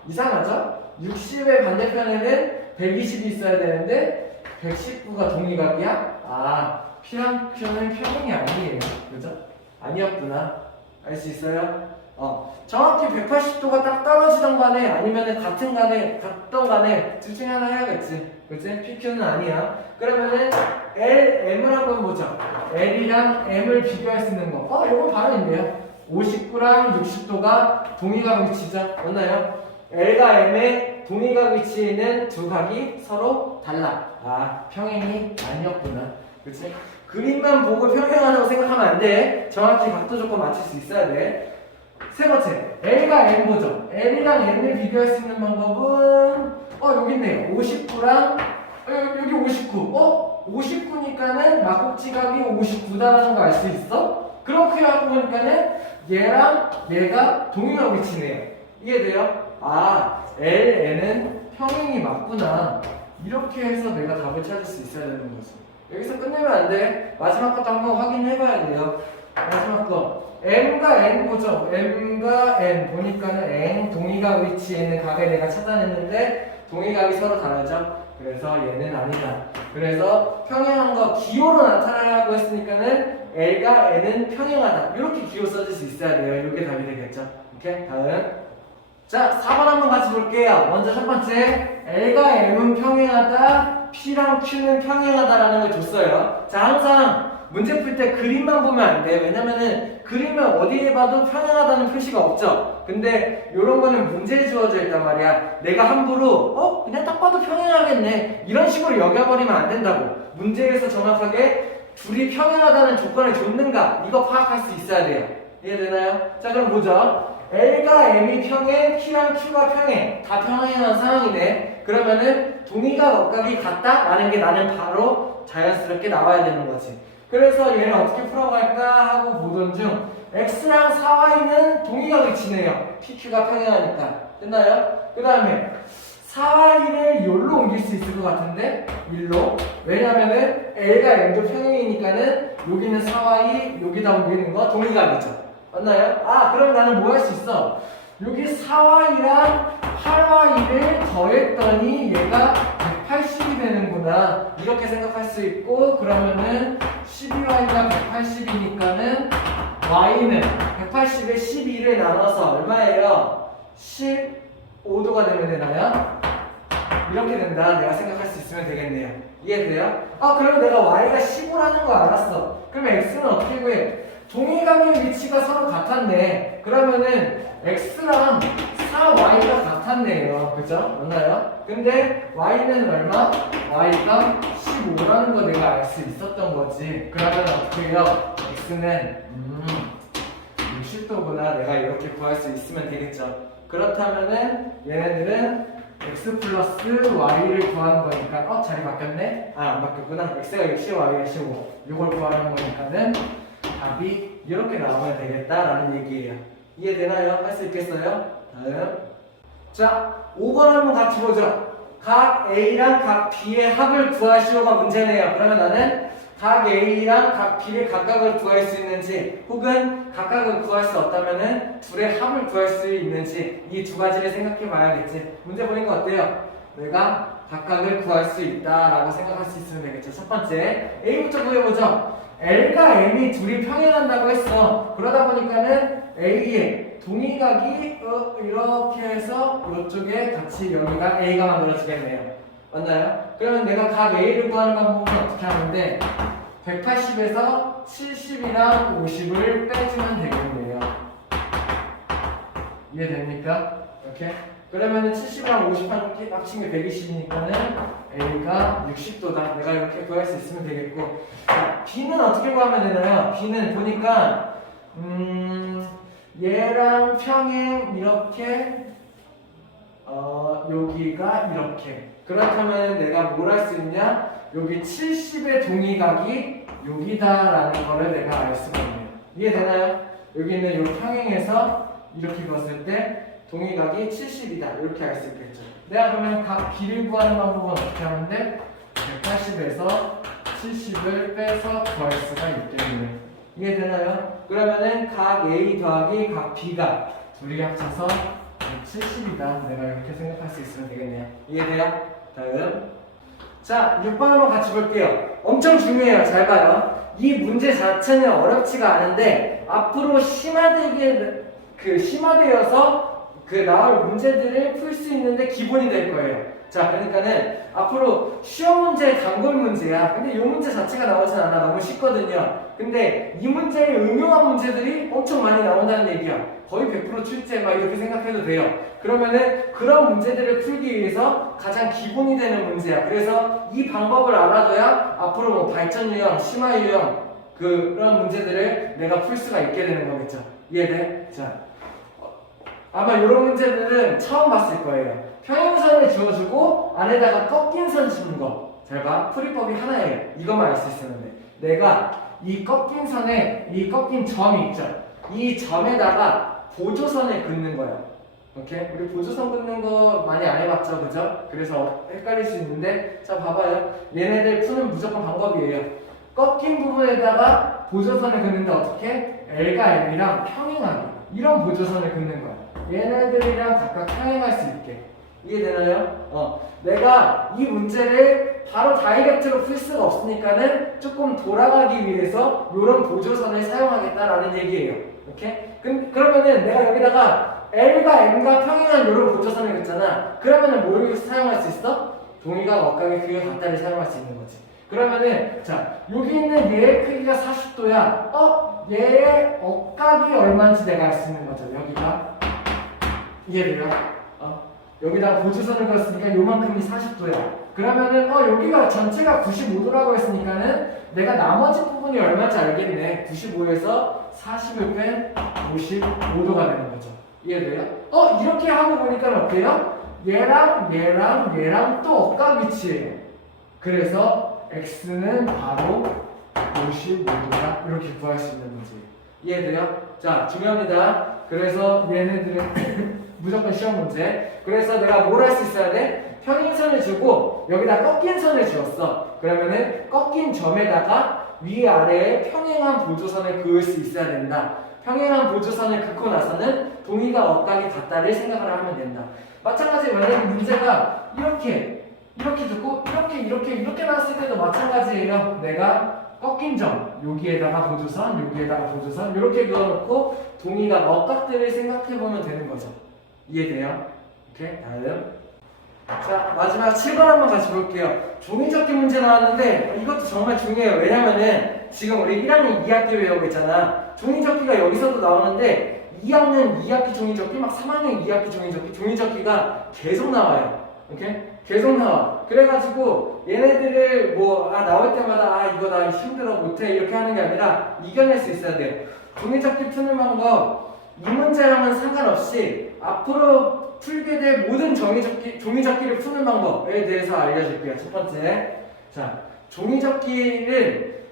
이상하죠? 60의 반대편에는 120이 있어야 되는데 119가 동일각이야? P랑 Q는 평행이 아니에요. 그죠? 아니었구나. 알 수 있어요? 정확히 180도가 딱 떨어지던 간에 아니면 같던 간에 둘 중에 하나 해야겠지. 그치? PQ는 아니야. 그러면은 L, M을 한번 보자. L이랑 M을 비교할 수 있는 거. 이거 바로 있네요. 59랑 60도가 동일각 위치죠. 맞나요? L과 M의 동일각 위치에 있는 두 각이 서로 달라. 평행이 아니었구나. 그치? 그림만 보고 평행하다고 생각하면 안 돼. 정확히 각도 조건 맞출 수 있어야 돼. 세 번째, L과 M 보죠. L이랑 M을 비교할 수 있는 방법은 여기 있네요. 59랑 여기 59. 59니까는 막국지각이 59다라는 거 알 수 있어? 그렇게 하고 보니까는 얘랑 얘가 동일각 위치네요. 이해돼요? L, N은 평행이 맞구나. 이렇게 해서 내가 답을 찾을 수 있어야 되는 거지. 여기서 끝내면 안 돼. 마지막 것도 한번 확인해봐야 돼요. 마지막 거. M과 N 보죠. M과 N 보니까는 N 동일각 위치에 있는 각을 내가 찾아냈는데 동일각이 서로 다르죠. 그래서 얘는 아니다. 그래서 평행한 거 기호로 나타나라고 했으니까는 L과 N은 평행하다. 이렇게 기호 써줄 수 있어야 돼요. 이게 답이 되겠죠. 오케이? 다음. 자, 4번 한번 같이 볼게요. 먼저 첫 번째, L과 M은 평행하다, P랑 Q는 평행하다라는 걸 줬어요. 자, 항상 문제 풀 때 그림만 보면 안 돼. 왜냐면은 그림을 어디에 봐도 평행하다는 표시가 없죠. 근데 이런 거는 문제에 주어져 있단 말이야. 내가 함부로 그냥 딱 봐도 평행하겠네 이런 식으로 여겨버리면 안 된다고. 문제에서 정확하게 둘이 평행하다는 조건을 줬는가 이거 파악할 수 있어야 돼요. 이해되나요? 자, 그럼 보죠. L과 M이 평행, P랑 Q가 평행. 다 평행한 상황이네. 그러면은 동의각 억각이 같다? 라는 게 나는 바로 자연스럽게 나와야 되는 거지. 그래서 얘를 어떻게 풀어갈까 하고 보던 중 X랑 4Y는 동의각 위치네요. PQ가 평행하니까. 됐나요? 그 다음에 4Y를 여기로 옮길 수 있을 것 같은데 1로. 왜냐면은 L과 M도 평행이니까는 여기는 4Y, 여기다 옮기는 거 동의각이죠. 맞나요? 그럼 나는 뭐 할 수 있어? 여기 4Y랑 8Y를 더했더니 얘가 180이 되는구나. 이렇게 생각할 수 있고, 그러면은 12Y가 180이니까는 Y는 180에 12를 나눠서 얼마예요? 15도가 되면 되나요? 이렇게 된다. 내가 생각할 수 있으면 되겠네요. 이해돼요? 그럼 내가 Y가 15라는 거 알았어. 그럼 X는 어떻게 구해? 동일각의 위치가 서로 같았네. 그러면은 X랑 4Y가 같았네요. 그죠? 맞나요? 근데 Y는 얼마? Y가 15라는 거 내가 알 수 있었던 거지. 그러면 어떻게 해요? X는 60도구나. 내가 이렇게 구할 수 있으면 되겠죠. 그렇다면은 얘네들은 X 플러스 Y를 구하는 거니까 자리 바뀌었네? 안 바뀌었구나. X가 60, Y가 15 이걸 구하는 거니까는 답이 이렇게 나오면 되겠다라는 얘기예요. 이해되나요? 할 수 있겠어요? 다음. 자, 5번 한번 같이 보죠. 각 A랑 각 B의 합을 구하시오가 문제네요. 그러면 나는 각 A랑 각 B를 각각을 구할 수 있는지 혹은 각각을 구할 수 없다면은 둘의 합을 구할 수 있는지 이 두 가지를 생각해 봐야겠지. 문제 보니까 어때요? 내가 각각을 구할 수 있다라고 생각할 수 있으면 되겠죠. 첫 번째 A부터 구해보죠. L과 M이 둘이 평행한다고 했어. 그러다 보니까는 A의 동의각이 이렇게 해서 이쪽에 같이 여기가 A가 만들어지겠네요. 맞나요? 그러면 내가 각 A를 구하는 방법은 어떻게 하는데 180에서 70이랑 50을 빼주면 되겠네요. 이해됩니까? 이렇게? 그러면은 70이랑 50 합친 게 120이니까는 A가 60도다. 내가 이렇게 구할 수 있으면 되겠고. 자, B는 어떻게 구하면 되나요? B는 보니까 얘랑 평행 이렇게 여기가 이렇게. 그렇다면 내가 뭘 할 수 있냐? 여기 70의 동의각이 여기다라는 거를 내가 알 수가 있네요. 이해되나요? 여기 있는 이 평행에서 이렇게 봤을 때 동의각이 70이다. 이렇게 알 수 있겠죠. 내가 그러면 각 B를 구하는 방법은 어떻게 하는데 180에서 70을 빼서 구할 수가 있겠네요. 이해되나요? 그러면은 각 A 더하기 각 B가 둘이 합쳐서 70이다. 내가 이렇게 생각할 수 있으면 되겠네요. 이해돼요? 다음. 자, 6번 한번 같이 볼게요. 엄청 중요해요. 잘 봐요. 이 문제 자체는 어렵지가 않은데 앞으로 심화되어서 나올 문제들을 풀 수 있는데 기본이 될 거예요. 자, 그러니까는 앞으로 시험 문제 단골 문제야. 근데 이 문제 자체가 나오진 않아. 너무 쉽거든요. 근데 이 문제에 응용한 문제들이 엄청 많이 나온다는 얘기야. 거의 100% 출제 막 이렇게 생각해도 돼요. 그러면은 그런 문제들을 풀기 위해서 가장 기본이 되는 문제야. 그래서 이 방법을 알아둬야 앞으로 뭐 발전 유형, 심화 유형 그런 문제들을 내가 풀 수가 있게 되는 거겠죠. 이해돼? 자, 아마 이런 문제들은 처음 봤을 거예요. 평행선을 지워주고 안에다가 꺾인 선 주는 거. 잘 봐. 풀이법이 하나예요. 이것만 알 수 있으면 돼. 내가 이 꺾인 선에 이 꺾인 점이 있죠. 이 점에다가 보조선을 긋는 거야. 오케이? 우리 보조선 긋는 거 많이 안 해봤죠, 그죠? 그래서 헷갈릴 수 있는데, 자 봐봐요. 얘네들 푸는 무조건 방법이에요. 꺾인 부분에다가 보조선을 긋는데 어떻게? L과 M이랑 평행하게 이런 보조선을 긋는 거야. 얘네들이랑 각각 평행할 수 있게. 이해되나요? 내가 이 문제를 바로 다이렉트로 풀 수가 없으니까는 조금 돌아가기 위해서 이런 보조선을 사용하겠다라는 얘기예요. 오케이? 그러면은 내가 여기다가 L과 M과 평행한 이런 보조선을 긋잖아. 그러면은 뭘 사용할 수 있어? 동의각, 억각의 크기가 같다를 사용할 수 있는 거지. 그러면은 자, 여기 있는 얘의 크기가 40도야. 얘의 억각이 얼마인지 내가 알 수 있는 거죠. 여기가 이해돼요? 여기다가 보조선을 그었으니까 요만큼이 40도야. 그러면은 여기가 전체가 95도라고 했으니까는 내가 나머지 부분이 얼마인지 알겠네. 95에서 40을 뺀 55도가 되는 거죠. 이해돼요? 이렇게 하고 보니까 어때요? 얘랑 또 억각 위치예요. 그래서 x는 바로 55도다. 이렇게 구할 수 있는 거지. 이해돼요? 자, 중요합니다. 그래서 얘네들은 무조건 시험 문제. 그래서 내가 뭘 할 수 있어야 돼? 평행선을 주고 여기다 꺾인 선을 주었어. 그러면은 꺾인 점에다가 위아래에 평행한 보조선을 그을 수 있어야 된다. 평행한 보조선을 긋고 나서는 동의가 억각이 같다를 생각을 하면 된다. 마찬가지로 만약에 문제가 이렇게 듣고 이렇게 나왔을 때도 마찬가지예요. 내가 꺾인 점, 여기에다가 보조선, 여기에다가 보조선 이렇게 그어놓고 동의가 억각들을 생각해보면 되는 거죠. 이해돼요? 오케이, 다음. 자, 마지막 7번 한번 같이 볼게요. 종이접기 문제 나왔는데 이것도 정말 중요해요. 왜냐면은 지금 우리 1학년 2학기 배우고 있잖아. 종이접기가 여기서도 나오는데 2학년 2학기 종이접기, 막 3학년 2학기 종이접기가 계속 나와요. 오케이? 계속 나와. 그래가지고 얘네들을 나올 때마다 이거 나 힘들어 못해 이렇게 하는 게 아니라 이겨낼 수 있어야 돼요. 종이접기 푸는 방법 이 문제랑은 상관없이 앞으로 풀게 될 모든 종이접기를 푸는 방법에 대해서 알려줄게요. 첫 번째, 자, 종이접기를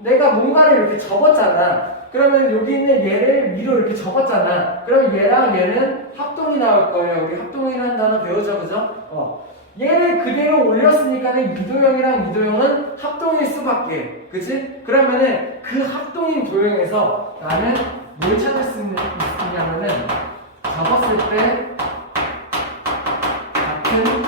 내가 뭔가를 이렇게 접었잖아. 그러면 여기 있는 얘를 위로 이렇게 접었잖아. 그럼 얘랑 얘는 합동이 나올 거예요. 우리 합동이라는 단어 배우죠, 그죠? 얘를 그대로 올렸으니까는 이도형이랑 이도형은 합동일 수밖에. 그치? 그러면은 그 합동인 도형에서 나는 뭘 찾을 수 있냐면은 접었을 때 같은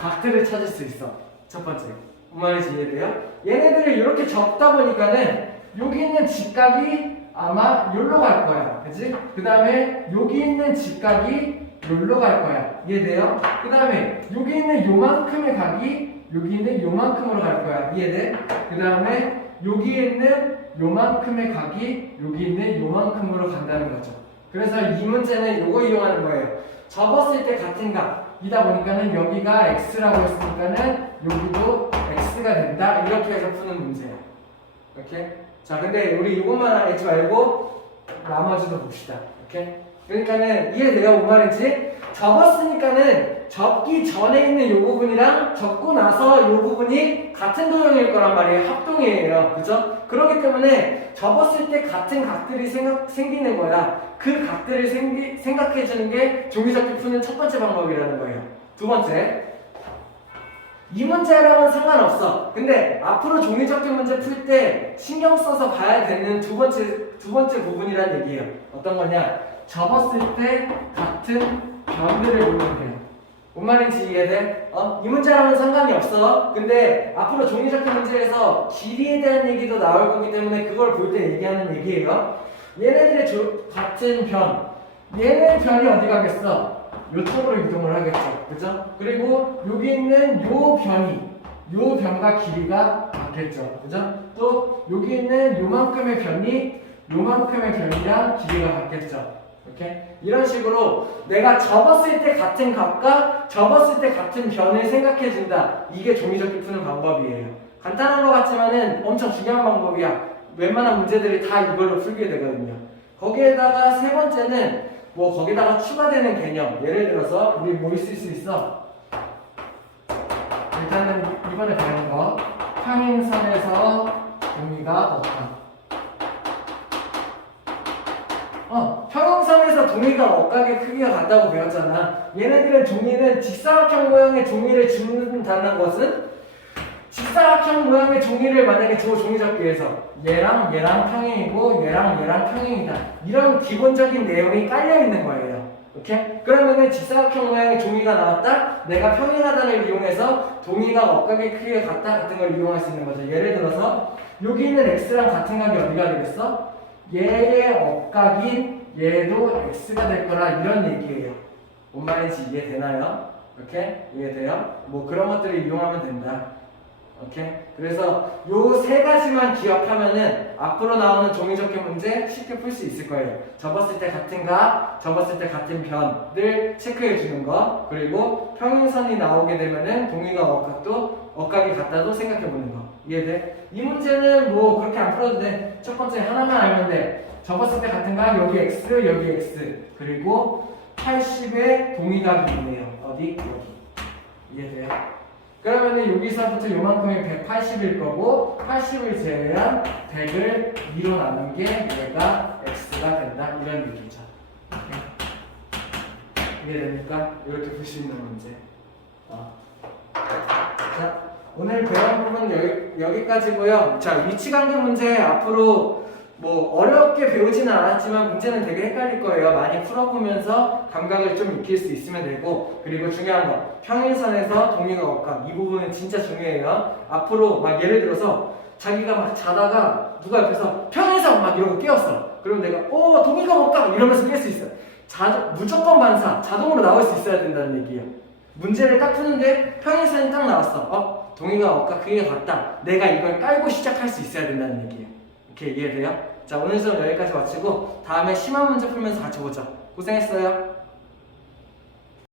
각들을 찾을 수 있어. 첫 번째. 뭔 말인지 이해돼요? 얘네들을 이렇게 접다 보니까는 여기 있는 직각이 아마 여기로 갈 거야. 그치? 그 다음에 여기 있는 직각이 여기로 갈 거야. 이해돼요? 그 다음에 여기 있는 요만큼의 각이 여기 있는 요만큼으로 갈 거야. 이해돼? 그 다음에 여기 있는 요만큼의 각이 여기 있는 요만큼으로 간다는 거죠. 그래서 이 문제는 요거 이용하는 거예요. 접었을 때 같은 각이다 보니까는 여기가 x라고 했으니까는 여기도 x가 된다. 이렇게 해서 푸는 문제야. 오케이? 자, 근데 우리 이것만 알지 말고 나머지도 봅시다. 오케이? 그러니까는 이해돼요? 뭔 말인지? 접었으니까는 접기 전에 있는 이 부분이랑 접고 나서 이 부분이 같은 도형일 거란 말이에요. 합동이에요. 그죠? 그렇기 때문에 접었을 때 같은 각들이 생기는 거야. 그 각들을 생각해 주는 게 종이접기 푸는 첫 번째 방법이라는 거예요. 두 번째. 이 문제랑은 상관없어. 근데 앞으로 종이접기 문제 풀 때 신경 써서 봐야 되는 두 번째 부분이란 얘기예요. 어떤 거냐? 접었을 때 같은 변들을 보면 돼요. 뭔 말인지 이해돼? 이 문제랑은 상관이 없어. 근데 앞으로 종이접기 문제에서 길이에 대한 얘기도 나올 거기 때문에 그걸 볼 때 얘기하는 얘기예요. 얘네들의 같은 변. 얘네 변이 어디 가겠어? 요쪽으로 이동을 하겠죠. 그죠? 그리고 여기 있는 요 변과 길이가 같겠죠. 그죠? 또 여기 있는 요만큼의 변이 요만큼의 변이랑 길이가 같겠죠. 이렇게 이런 식으로 내가 접었을 때 같은 각과 접었을 때 같은 변을 생각해 준다. 이게 종이접기 푸는 방법이에요. 간단한 것 같지만은 엄청 중요한 방법이야. 웬만한 문제들이 다 이걸로 풀게 되거든요. 거기에다가 세 번째는 뭐 거기다가 추가되는 개념. 예를 들어서 우리 뭐 있을 수 있어? 일단은 이번에 배운 거 평행선에서 동의가 없다. 평행선에서 종이가 억각의 크기가 같다고 배웠잖아. 얘네들은 종이는 직사각형 모양의 종이를 줍는다는 것은 직사각형 모양의 종이를 만약에 저 종이접기에서 얘랑 평행이고 얘랑 평행이다. 이런 기본적인 내용이 깔려 있는 거예요. 오케이? 그러면은 직사각형 모양의 종이가 나왔다? 내가 평행하다를 이용해서 종이가 억각의 크기가 같다 같은 걸 이용할 수 있는 거죠. 예를 들어서 여기 있는 x랑 같은 각이 어디가 되겠어? 얘의 억각인 얘도 x가 될 거라 이런 얘기예요. 뭔 말인지 이해되나요? 오케이? 이해돼요? 뭐 그런 것들을 이용하면 된다. 오케이? 그래서 요 세 가지만 기억하면은 앞으로 나오는 종이접기 문제 쉽게 풀 수 있을 거예요. 접었을 때 같은 각, 접었을 때 같은 변을 체크해 주는 거, 그리고 평행선이 나오게 되면은 동의가 억각도 억각이 같다도 생각해 보는 거. 이해돼? 이 문제는 뭐 그렇게 안 풀어도 돼. 첫 번째 하나만 알면 돼. 접었을 때 같은 각, 여기 x, 여기 x, 그리고 80의 동의각이 있네요. 어디? 여기. 이해돼요? 그러면은 여기서부터 요만큼이 180일 거고 80을 제외한 100을 2로 나눈 게 얘가 x가 된다 이런 얘기죠. 이해됩니까? 이렇게 볼 수 있는 문제. 자, 오늘 배운 부분 여기까지고요. 자, 위치관계 문제 앞으로 뭐 어렵게 배우지는 않았지만 문제는 되게 헷갈릴 거예요. 많이 풀어보면서 감각을 좀 익힐 수 있으면 되고, 그리고 중요한 거 평행선에서 동의가 억각 이 부분은 진짜 중요해요. 앞으로 막 예를 들어서 자기가 막 자다가 누가 옆에서 평행선 막 이러고 깨웠어. 그러면 내가 동의가 억각 이러면서 깰 수 있어요. 무조건 반사 자동으로 나올 수 있어야 된다는 얘기예요. 문제를 딱 푸는데 평행선이 딱 나왔어. 동의가 억각 그게 같다. 내가 이걸 깔고 시작할 수 있어야 된다는 얘기예요. 이렇게 이해돼요? 자, 오늘 수업 여기까지 마치고 다음에 심화 문제 풀면서 같이 보자. 고생했어요.